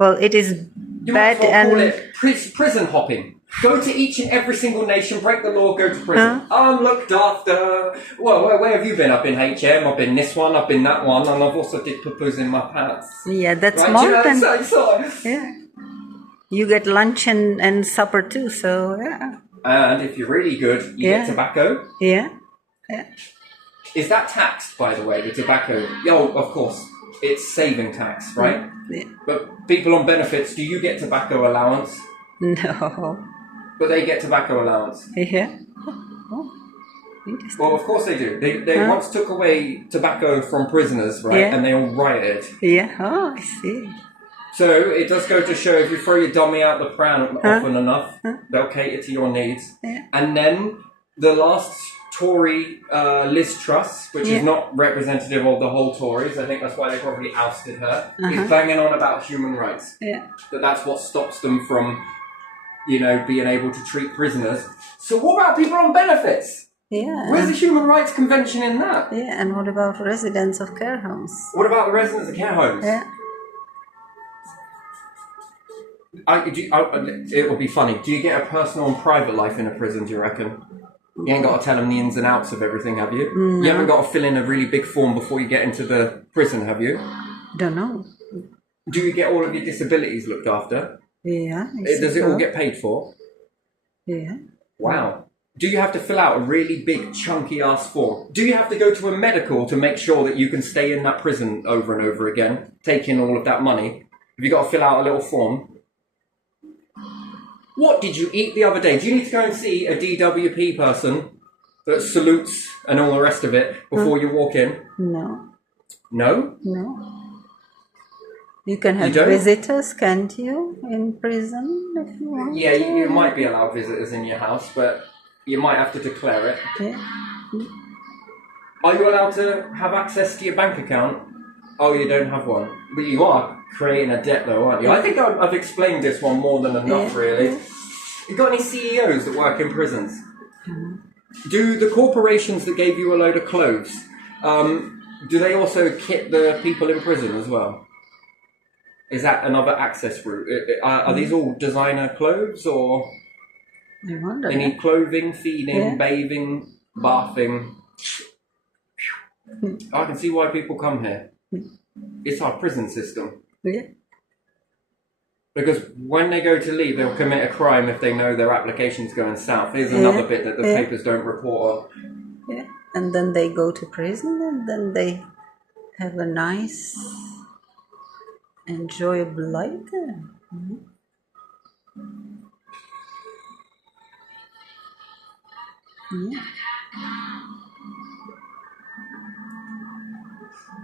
Well, it is You bed might as well and... call it prison hopping. Go to each and every single nation, break the law, go to prison. I'm looked after. Well, where have you been? I've been HM, I've been this one, I've been that one, and I've also did poo-poos in my pants. Yeah, that's right? more than... Yeah. You get lunch and supper too, so yeah. And if you're really good, you get tobacco. Yeah. Yeah. Is that taxed, by the way, the tobacco? Oh, of course. It's saving tax, right? Yeah. But people on benefits, do you get tobacco allowance? No. But they get tobacco allowance. Yeah. Well, of course they do. They once took away tobacco from prisoners, right? Yeah. And they all rioted. Yeah. Oh, I see. So it does go to show if you throw your dummy out the pram often enough, they'll cater to your needs. Yeah. And then the last Tory Liz Truss, which is not representative of the whole Tories, I think that's why they probably ousted her, is banging on about human rights. Yeah. That's what stops them from, being able to treat prisoners. So what about people on benefits? Yeah. Where's the Human Rights Convention in that? Yeah, and what about residents of care homes? What about the residents of care homes? Yeah. It would be funny. Do you get a personal and private life in a prison, do you reckon? You ain't got to tell them the ins and outs of everything, have you? No. You haven't got to fill in a really big form before you get into the prison, have you? Don't know. Do you get all of your disabilities looked after? Yeah. Does it all get paid for? Yeah. Wow. Do you have to fill out a really big, chunky ass form? Do you have to go to a medical to make sure that you can stay in that prison over and over again, take in all of that money? Have you got to fill out a little form? What did you eat the other day? Do you need to go and see a DWP person that salutes and all the rest of it before you walk in? No. No? No. You can have visitors, can't you, in prison if you want? Yeah, you might be allowed visitors in your house, but you might have to declare it. Yeah. Are you allowed to have access to your bank account? Oh, you don't have one. But you are creating a debt though, aren't you? I think I've explained this one more than enough, really. You got any CEOs that work in prisons? Do the corporations that gave you a load of clothes, do they also kit the people in prison as well? Is that another access route? Are these all designer clothes, or I wonder. they need clothing, feeding, Yeah. bathing, bathing? I can see why people come here. It's our prison system. Yeah. Because when they go to leave, they'll commit a crime if they know their application's going south. Here's another bit that the papers don't report on. Yeah. And then they go to prison, and then they have a nice, enjoyable life there. Yeah.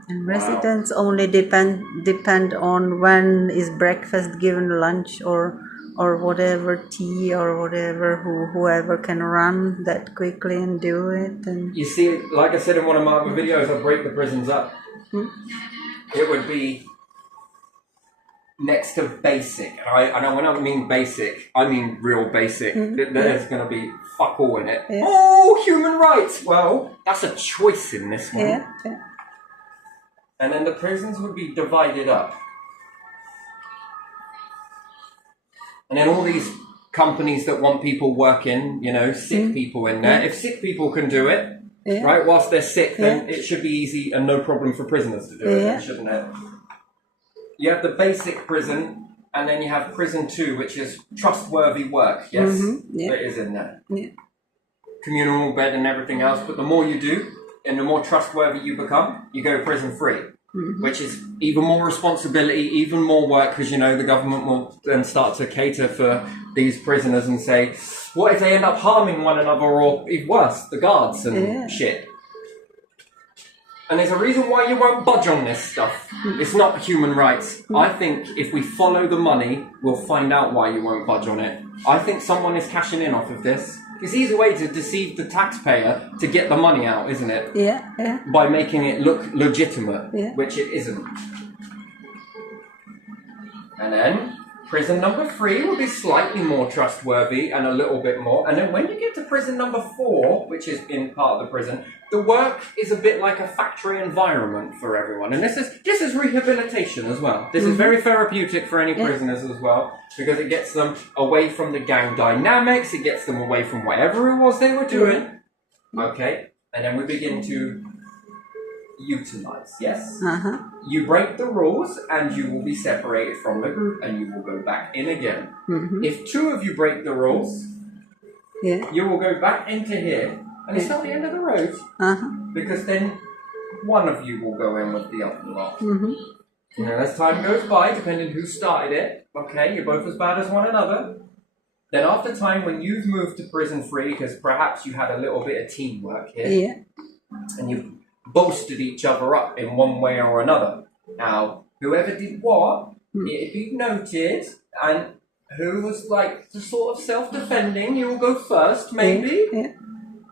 And residents only depend on when is breakfast given, lunch, or whatever, tea or whatever. Whoever can run that quickly and do it. And You see, like I said in one of my other videos, I break the prisons up. It would be next to basic. And when I mean basic, I mean real basic. There's going to be fuck all in it. Yeah. Oh, human rights! Well, that's a choice in this one. yeah. And then the prisons would be divided up. And then all these companies that want people working, sick people in there. If sick people can do it, Yeah. right, whilst they're sick, then it should be easy and no problem for prisoners to do it, Yeah. shouldn't it? You have the basic prison, and then you have prison 2, which is trustworthy work, yes? Yeah. That is in there. Yeah. Communal bed and everything else, but the more you do, and the more trustworthy you become, you go prison free. Which is even more responsibility, even more work, because the government will then start to cater for these prisoners and say, what if they end up harming one another, or even worse, the guards and shit? And there's a reason why you won't budge on this stuff. It's not human rights. I think if we follow the money, we'll find out why you won't budge on it. I think someone is cashing in off of this. It's an easy way to deceive the taxpayer to get the money out, isn't it? Yeah. By making it look legitimate, Yeah. which it isn't. And then prison number 3 will be slightly more trustworthy and a little bit more. And then when you get to prison number 4, which is in part of the prison, the work is a bit like a factory environment for everyone. And this is rehabilitation as well. This is very therapeutic for any prisoners as well, because it gets them away from the gang dynamics, it gets them away from whatever it was they were doing. Okay, and then we begin to utilize, yes? You break the rules and you will be separated from the group and you will go back in again. If 2 of you break the rules, you will go back into here, and it's not the end of the road, because then one of you will go in with the other lot. As time goes by, depending who started it, okay, you're both as bad as one another. Then after time, when you've moved to prison free, because perhaps you had a little bit of teamwork here, and you've bolstered each other up in one way or another. Now, whoever did what, it'd be noted, and who was like the sort of self-defending, you will go first, maybe.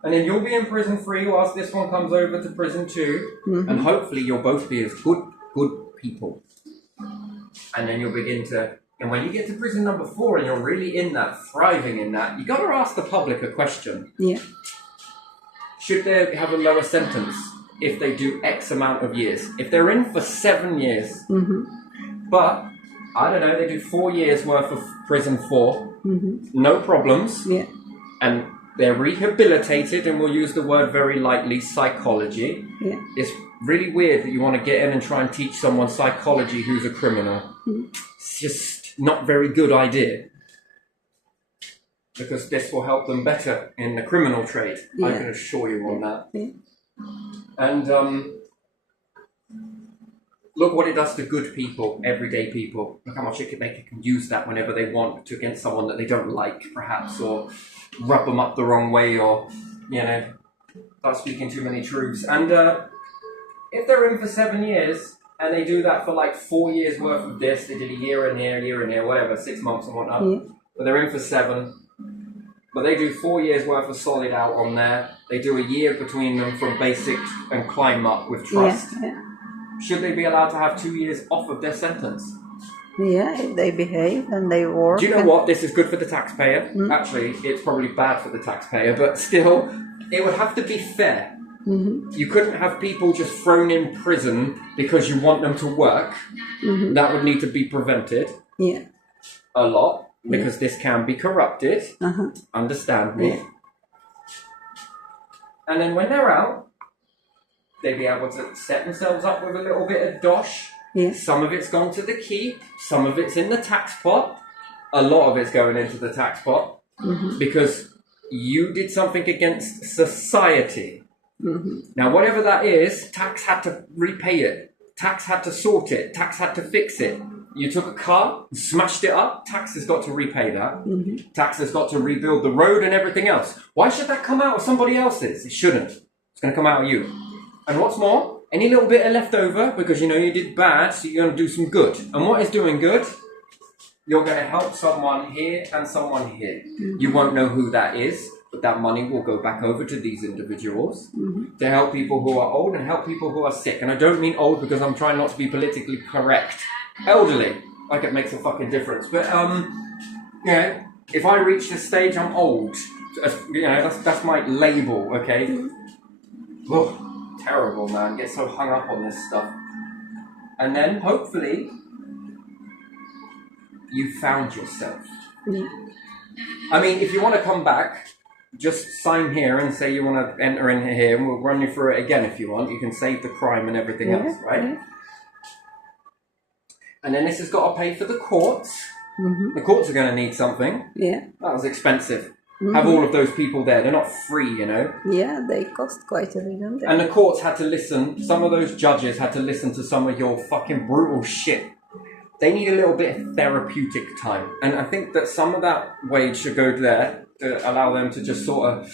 And then you'll be in prison free whilst this one comes over to prison 2, and hopefully you'll both be as good people. And then you'll begin to, and when you get to prison number 4 and you're really in that, thriving in that, you got to ask the public a question. Should they have a lower sentence if they do X amount of years? If they're in for 7 years, but, I don't know, they do 4 years worth of prison 4, no problems, and they're rehabilitated, and we'll use the word very lightly, psychology. It's really weird that you want to get in and try and teach someone psychology who's a criminal. It's just not a very good idea. Because this will help them better in the criminal trade. I can assure you on that. And look what it does to good people, everyday people. Look how much they can use that whenever they want to against someone that they don't like, perhaps, or rub them up the wrong way, or, start speaking too many truths. And if they're in for 7 years, and they do that for like 4 years worth of this, they did a year in here, whatever, 6 months and whatnot, but they're in for 7, but they do 4 years worth of solid out on there, they do a year between them from basic and climb up with trust. Should they be allowed to have 2 years off of their sentence? Yeah, if they behave and they work. Do you know what? This is good for the taxpayer. Actually, it's probably bad for the taxpayer, but still, it would have to be fair. You couldn't have people just thrown in prison because you want them to work. That would need to be prevented Yeah. a lot, because this can be corrupted. Understand me? Yeah. And then when they're out, they'd be able to set themselves up with a little bit of dosh. Yeah. Some of it's gone to the keep, some of it's in the tax pot. A lot of it's going into the tax pot because you did something against society. Now, whatever that is, tax had to repay it. Tax had to sort it. Tax had to fix it. You took a car, smashed it up, tax has got to repay that. Tax has got to rebuild the road and everything else. Why should that come out of somebody else's? It shouldn't. It's going to come out of you. And what's more, any little bit of left over, because you know you did bad, so you're going to do some good. And what is doing good? You're going to help someone here and someone here. You won't know who that is, but that money will go back over to these individuals to help people who are old and help people who are sick. And I don't mean old because I'm trying not to be politically correct. Elderly, like it makes a fucking difference. But, yeah, if I reach this stage, I'm old. You know, that's my label, okay? Oh. Terrible, man. Get so hung up on this stuff. And then, hopefully, you found yourself. I mean, if you want to come back, just sign here and say you want to enter in here, and we'll run you through it again if you want. You can save the crime and everything else, right? And then this has got to pay for the courts. The courts are going to need something. Yeah. That was expensive. Have all of those people there. They're not free, you know. Yeah, they cost quite a bit, don't they? And the courts had to listen. Some of those judges had to listen to some of your fucking brutal shit. They need a little bit of therapeutic time. And I think that some of that wage should go there to allow them to just sort of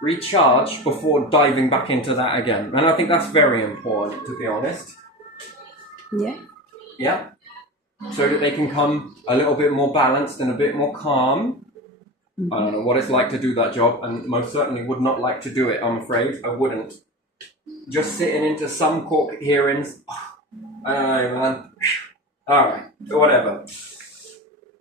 recharge before diving back into that again. And I think that's very important, to be honest. Yeah. Yeah. So that they can come a little bit more balanced and a bit more calm. I don't know what it's like to do that job, and most certainly would not like to do it, I'm afraid. I wouldn't. Just sitting into some court hearings, I don't know, man. Alright, whatever.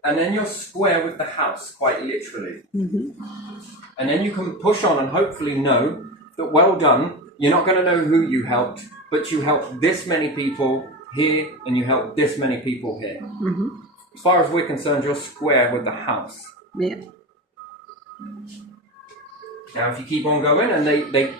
And then you're square with the house, quite literally. And then you can push on and hopefully know that, well done, you're not going to know who you helped, but you helped this many people here, and you helped this many people here. As far as we're concerned, you're square with the house. Yeah. Now, if you keep on going and they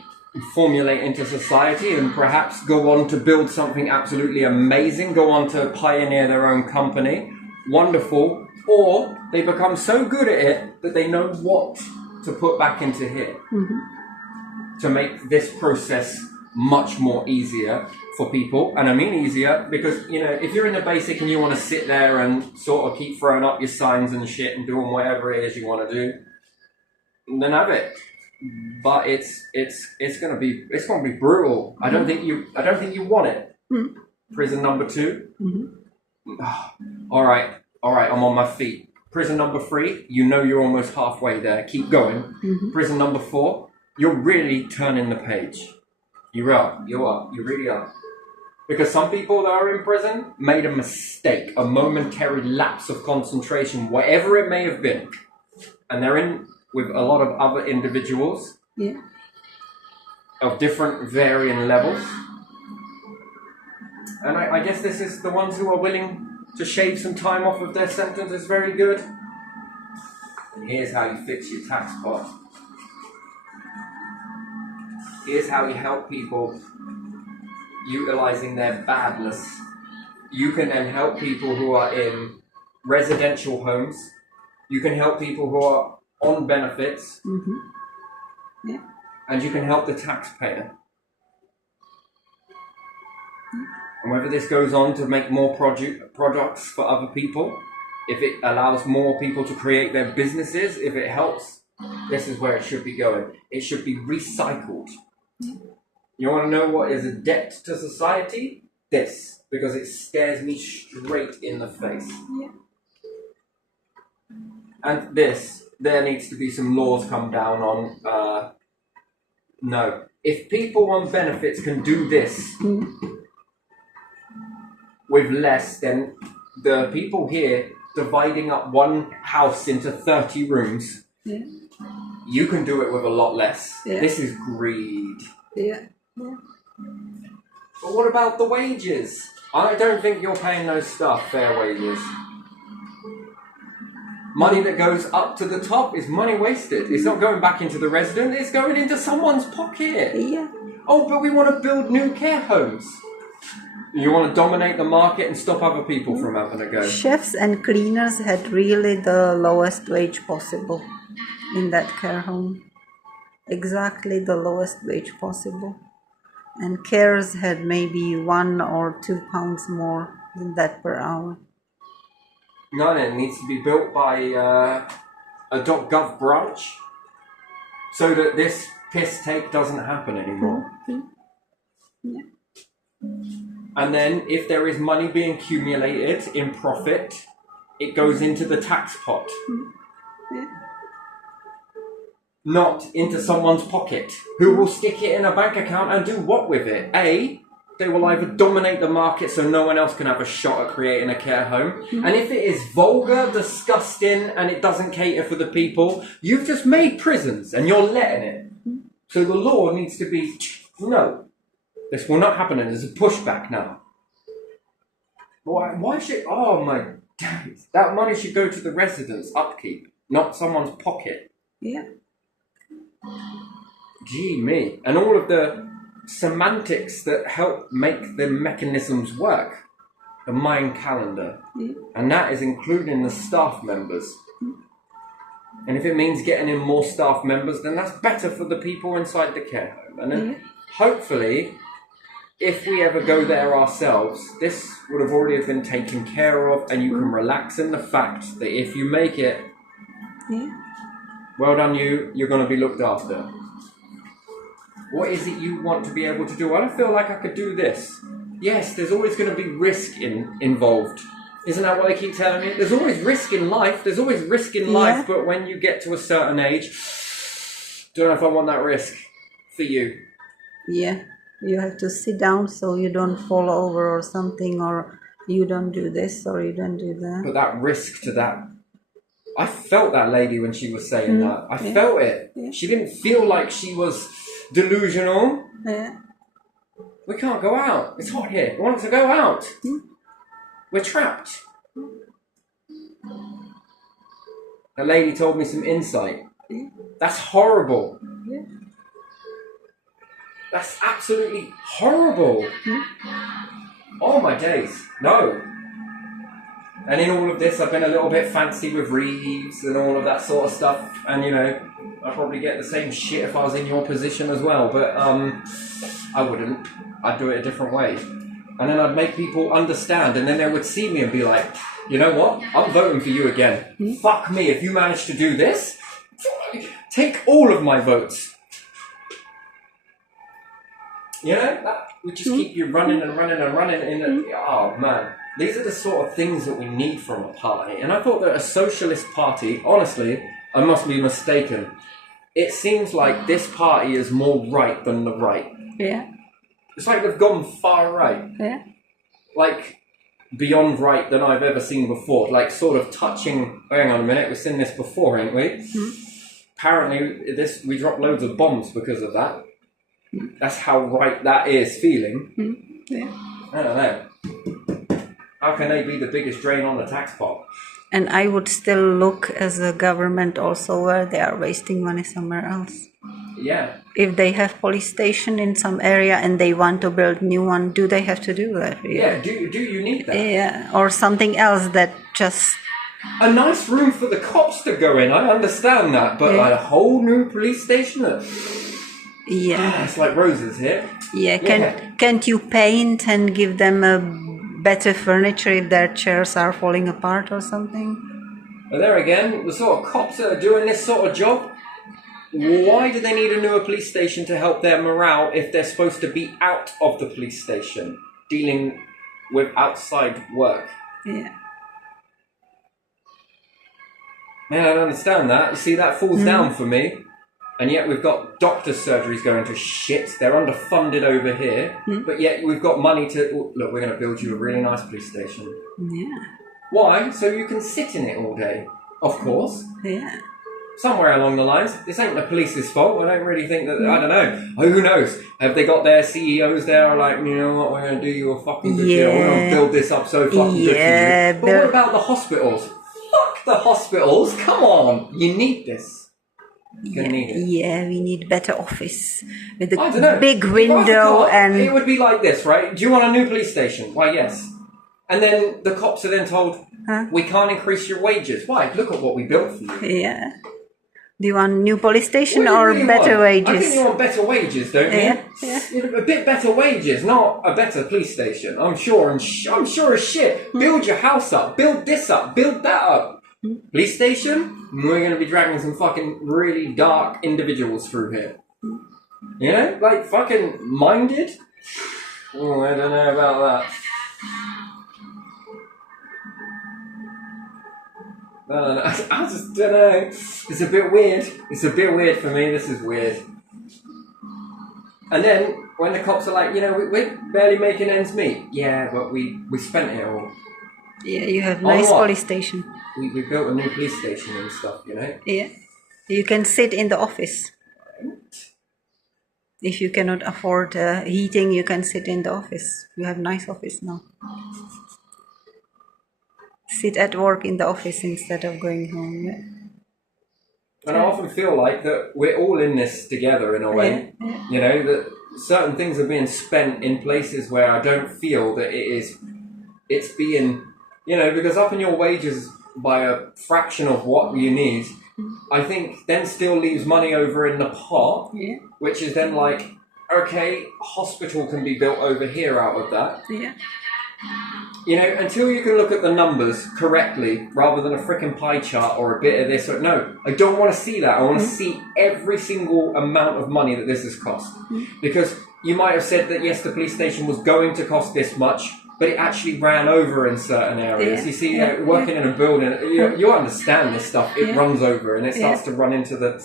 formulate into society and perhaps go on to build something absolutely amazing, go on to pioneer their own company, wonderful, or they become so good at it that they know what to put back into here to make this process much more easier for people. And I mean easier because, you know, if you're in the basic and you want to sit there and sort of keep throwing up your signs and shit and doing whatever it is you want to do, then have it. But it's gonna be brutal. I don't think you want it. Prison number 2. All right, I'm on my feet. Prison number 3, you know you're almost halfway there. Keep going. Prison number 4, you're really turning the page. You really are. Because some people that are in prison made a mistake, a momentary lapse of concentration, whatever it may have been, and they're in with a lot of other individuals of different varying levels. And I guess this is the ones who are willing to shave some time off of their sentence is very good. And here's how you fix your tax pot. Here's how you help people utilizing their badness. You can then help people who are in residential homes. You can help people who are on benefits, and you can help the taxpayer. And whether this goes on to make more products for other people, if it allows more people to create their businesses, if it helps, this is where it should be going. It should be recycled. You want to know what is a debt to society? This, because it stares me straight in the face. And this, there needs to be some laws come down on. No. If people on benefits can do this with less, then the people here dividing up one house into 30 rooms, Yeah. you can do it with a lot less. Yeah. This is greed. Yeah. Yeah. But what about the wages? I don't think you're paying those staff fair wages. Money that goes up to the top is money wasted. It's not going back into the resident, it's going into someone's pocket. Yeah. Oh, but we want to build new care homes. You want to dominate the market and stop other people from having a go. Chefs and cleaners had really the lowest wage possible in that care home. Exactly the lowest wage possible. And carers had maybe £1 or £2 more than that per hour. No, it needs to be built by a .gov branch so that this piss take doesn't happen anymore. Yeah. And then if there is money being accumulated in profit, it goes into the tax pot. Yeah. Not into someone's pocket, who will stick it in a bank account and do what with it? A, they will either dominate the market so no one else can have a shot at creating a care home. And if it is vulgar, disgusting, and it doesn't cater for the people, you've just made prisons and you're letting it. So the law needs to be, no, this will not happen, and there's a pushback now. Why should, oh my days, that money should go to the residents' upkeep, not someone's pocket. Yeah. Gee me. And all of the semantics that help make the mechanisms work. The mind calendar. Yeah. And that is including the staff members. And if it means getting in more staff members, then that's better for the people inside the care home. And then hopefully, if we ever go there ourselves, this would have already been taken care of, and you can relax in the fact that if you make it, well done you, you're going to be looked after. What is it you want to be able to do? I don't feel like I could do this. Yes, there's always going to be risk involved. Isn't that what they keep telling me? There's always risk in life. There's always risk in life, but when you get to a certain age, don't know if I want that risk for you. Yeah. You have to sit down so you don't fall over or something, or you don't do this or you don't do that. But that risk to that, I felt that lady when she was saying that. I felt it. Yeah. She didn't feel like she was delusional. Yeah. We can't go out. It's hot here. We want to go out. We're trapped. The lady told me some insight. That's horrible. Yeah. That's absolutely horrible. Oh my days. No. And in all of this, I've been a little bit fancy with Reeves and all of that sort of stuff. And, you know, I'd probably get the same shit if I was in your position as well. But I wouldn't. I'd do it a different way. And then I'd make people understand. And then they would see me and be like, you know what? I'm voting for you again. Fuck me. If you manage to do this, take all of my votes. You know? We just keep you running and running and running. Oh, man. These are the sort of things that we need from a party. And I thought that a socialist party, honestly, I must be mistaken. It seems like this party is more right than the right. Yeah. It's like they've gone far right. Yeah. Like, beyond right than I've ever seen before. Like, sort of touching... Hang on a minute, we've seen this before, ain't we? Apparently, we dropped loads of bombs because of that. That's how right that is feeling. Yeah. I don't know. How can they be the biggest drain on the tax pot? And I would still look as a government also where they are wasting money somewhere else. Yeah. If they have police station in some area and they want to build new one, do they have to do that? Yeah, do you need that? Yeah, or something else that just... A nice room for the cops to go in, I understand that, but a whole new police station? Yeah. It's like roses here. Yeah, can't you paint and give them a better furniture if their chairs are falling apart or something? But there again, the sort of cops that are doing this sort of job, why do they need a newer police station to help their morale if they're supposed to be out of the police station, dealing with outside work? Yeah. Man, I don't understand that. You see, that falls down for me. And yet we've got doctor surgeries going to shit. They're underfunded over here. But yet we've got money to... Look, we're going to build you a really nice police station. Yeah. Why? So you can sit in it all day. Of course. Yeah. Somewhere along the lines, this ain't the police's fault. I don't really think that. I don't know. Who knows? Have they got their CEOs there? Like, you know what? We're gonna do you a fucking good deal. We're gonna build this up so fucking good for you. But what about the hospitals? Fuck the hospitals! Come on, you need this. You're gonna need it. Yeah, we need better office with I don't know. a big If I was a window cop, and it would be like this, right? Do you want a new police station? Why, yes. And then the cops are then told, we can't increase your wages. Why? Look at what we built for you. yeah. Do you want new police station What do you or really better want? wages? I think you want better wages, don't you? Yeah. You know, a bit better wages, not a better police station. I'm sure. I'm sure as shit. Build your house up. Build this up. Build that up. Police station? We're going to be dragging some fucking really dark individuals through here. You know? Like fucking minded? Oh, I don't know about that. I don't know. I just don't know. It's a bit weird. It's a bit weird for me. This is weird. And then when the cops are like, you know, we're barely making ends meet. Yeah, but we spent it all. Yeah, you have On nice what? police station. We built a new police station and stuff, you know. Yeah. You can sit in the office. If you cannot afford heating, you can sit in the office. You have nice office now. Sit at work in the office instead of going home. Yeah. And I often feel like that we're all in this together in a way. Yeah. You know, that certain things are being spent in places where I don't feel that it's being, you know, because upping your wages by a fraction of what you need, I think then still leaves money over in the pot, which is then like, okay, hospital can be built over here out of that. Yeah. You know, until you can look at the numbers correctly, rather than a freaking pie chart or a bit of this or no, I don't want to see that. I want to see every single amount of money that this has cost. Because you might have said that yes, the police station was going to cost this much, but it actually ran over in certain areas. Yeah. You see, working in a building, you understand this stuff. It runs over and it starts to run into the...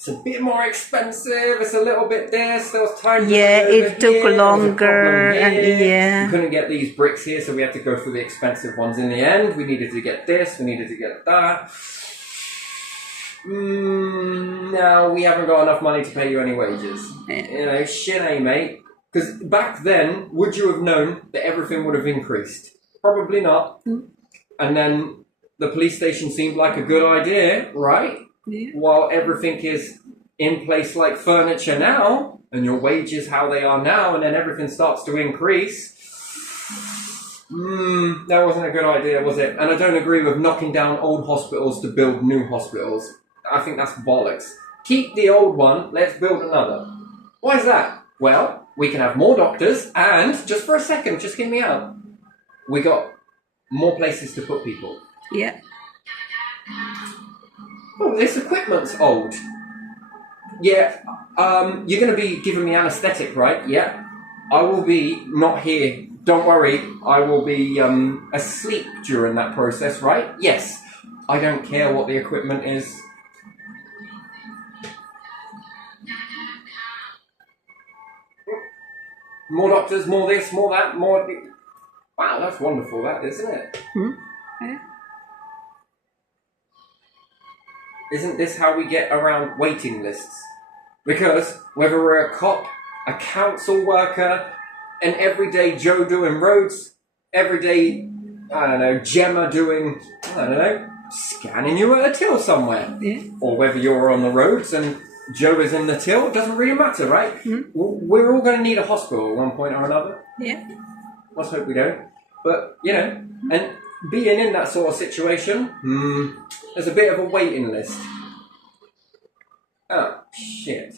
It's a bit more expensive. It's a little bit this. There was time. Yeah, it took here, longer, and we couldn't get these bricks here, so we had to go for the expensive ones. In the end, we needed to get this. We needed to get that. Now we haven't got enough money to pay you any wages. You know, shit, mate. Because back then, would you have known that everything would have increased? Probably not. And then the police station seemed like a good idea, right? Yeah. While everything is in place like furniture now, and your wages how they are now, and then everything starts to increase. That wasn't a good idea, was it? And I don't agree with knocking down old hospitals to build new hospitals. I think that's bollocks. Keep the old one, let's build another. Why is that? Well, we can have more doctors, and, just for a second, just hear me out, we got more places to put people. Yeah. Oh, this equipment's old. Yeah, you're going to be giving me anaesthetic, right? Yeah. I will be not here. Don't worry. I will be asleep during that process, right? Yes. I don't care what the equipment is. More doctors, more this, more that, more... Wow, that's wonderful, that, isn't it? Yeah. Isn't this how we get around waiting lists? Because whether we're a cop, a council worker, an everyday Joe doing roads, everyday, I don't know, Gemma doing, I don't know, scanning you at a till somewhere. Yeah. Or whether you're on the roads and Joe is in the till, it doesn't really matter, right? We're all going to need a hospital at one point or another. Yeah. Let's hope we don't. But, you know, and being in that sort of situation, there's a bit of a waiting list. Oh, shit.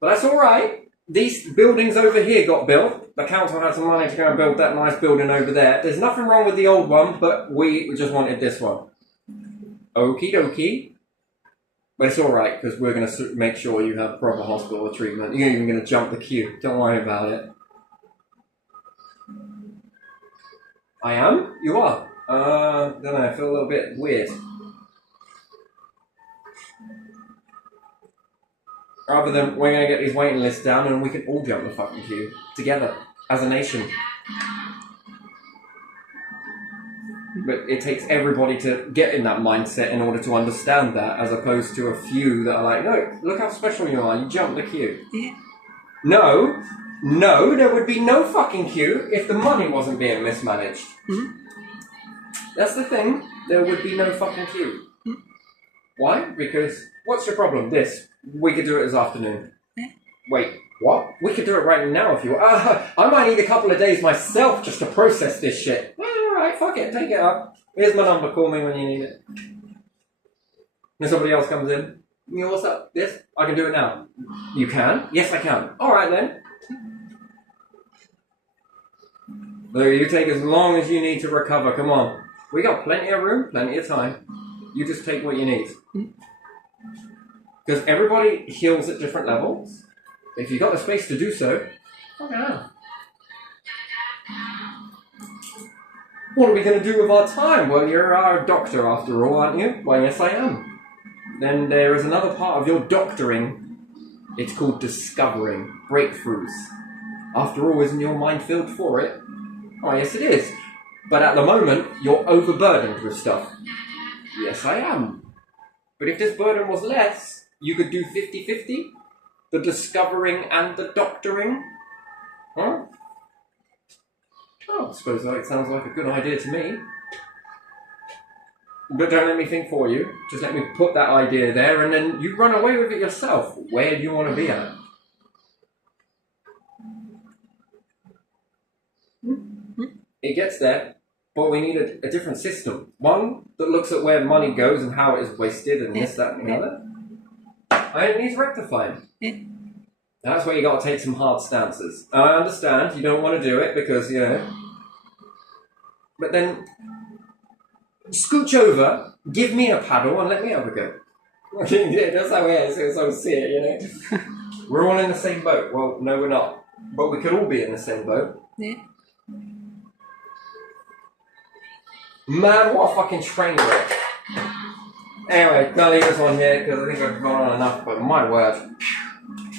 But that's alright. These buildings over here got built. The council had some money to go and build that nice building over there. There's nothing wrong with the old one, but we just wanted this one. Okie dokie. But it's alright, because we're going to make sure you have proper hospital treatment. You're even going to jump the queue. Don't worry about it. I am? You are? Don't know, I feel a little bit weird. Rather than we're going to get these waiting lists down and we can all jump the fucking queue together as a nation. But it takes everybody to get in that mindset in order to understand that, as opposed to a few that are like, no, look how special you are, you jumped the queue. Yeah. No, there would be no fucking queue if the money wasn't being mismanaged. Mm-hmm. That's the thing, there would be no fucking queue. Mm-hmm. Why? Because, what's your problem? This, we could do it this afternoon. Yeah. Wait, what? We could do it right now if you want. I might need a couple of days myself just to process this shit. Well, alright, fuck it, take it up. Here's my number, call me when you need it. Then somebody else comes in. You know, what's up? This? I can do it now. You can? Yes, I can. Alright then. So you take as long as you need to recover, come on. We got plenty of room, plenty of time. You just take what you need. Because everybody heals at different levels. If you've got the space to do so, fucking hell. What are we going to do with our time? Well, you're our doctor after all, aren't you? Well, yes, I am. Then there is another part of your doctoring. It's called discovering, breakthroughs. After all, isn't your mind filled for it? Oh, yes, it is. But at the moment, you're overburdened with stuff. Yes, I am. But if this burden was less, you could do 50-50? The discovering and the doctoring? Huh? Oh, I suppose that sounds like a good idea to me. But don't let me think for you. Just let me put that idea there and then you run away with it yourself. Where do you want to be at? It gets there, but we need a different system. One that looks at where money goes and how it is wasted and this, that, and the other. And it needs rectifying. That's where you got to take some hard stances. I understand you don't want to do it because, you know. But then, scooch over, give me a paddle and let me have a go. Yeah, that's how it is. It's so see it, you know. We're all in the same boat. Well, no, we're not. But we could all be in the same boat. Yeah. Man, what a fucking train wreck. Anyway, gonna leave this one here because I think I've gone on enough, but my word.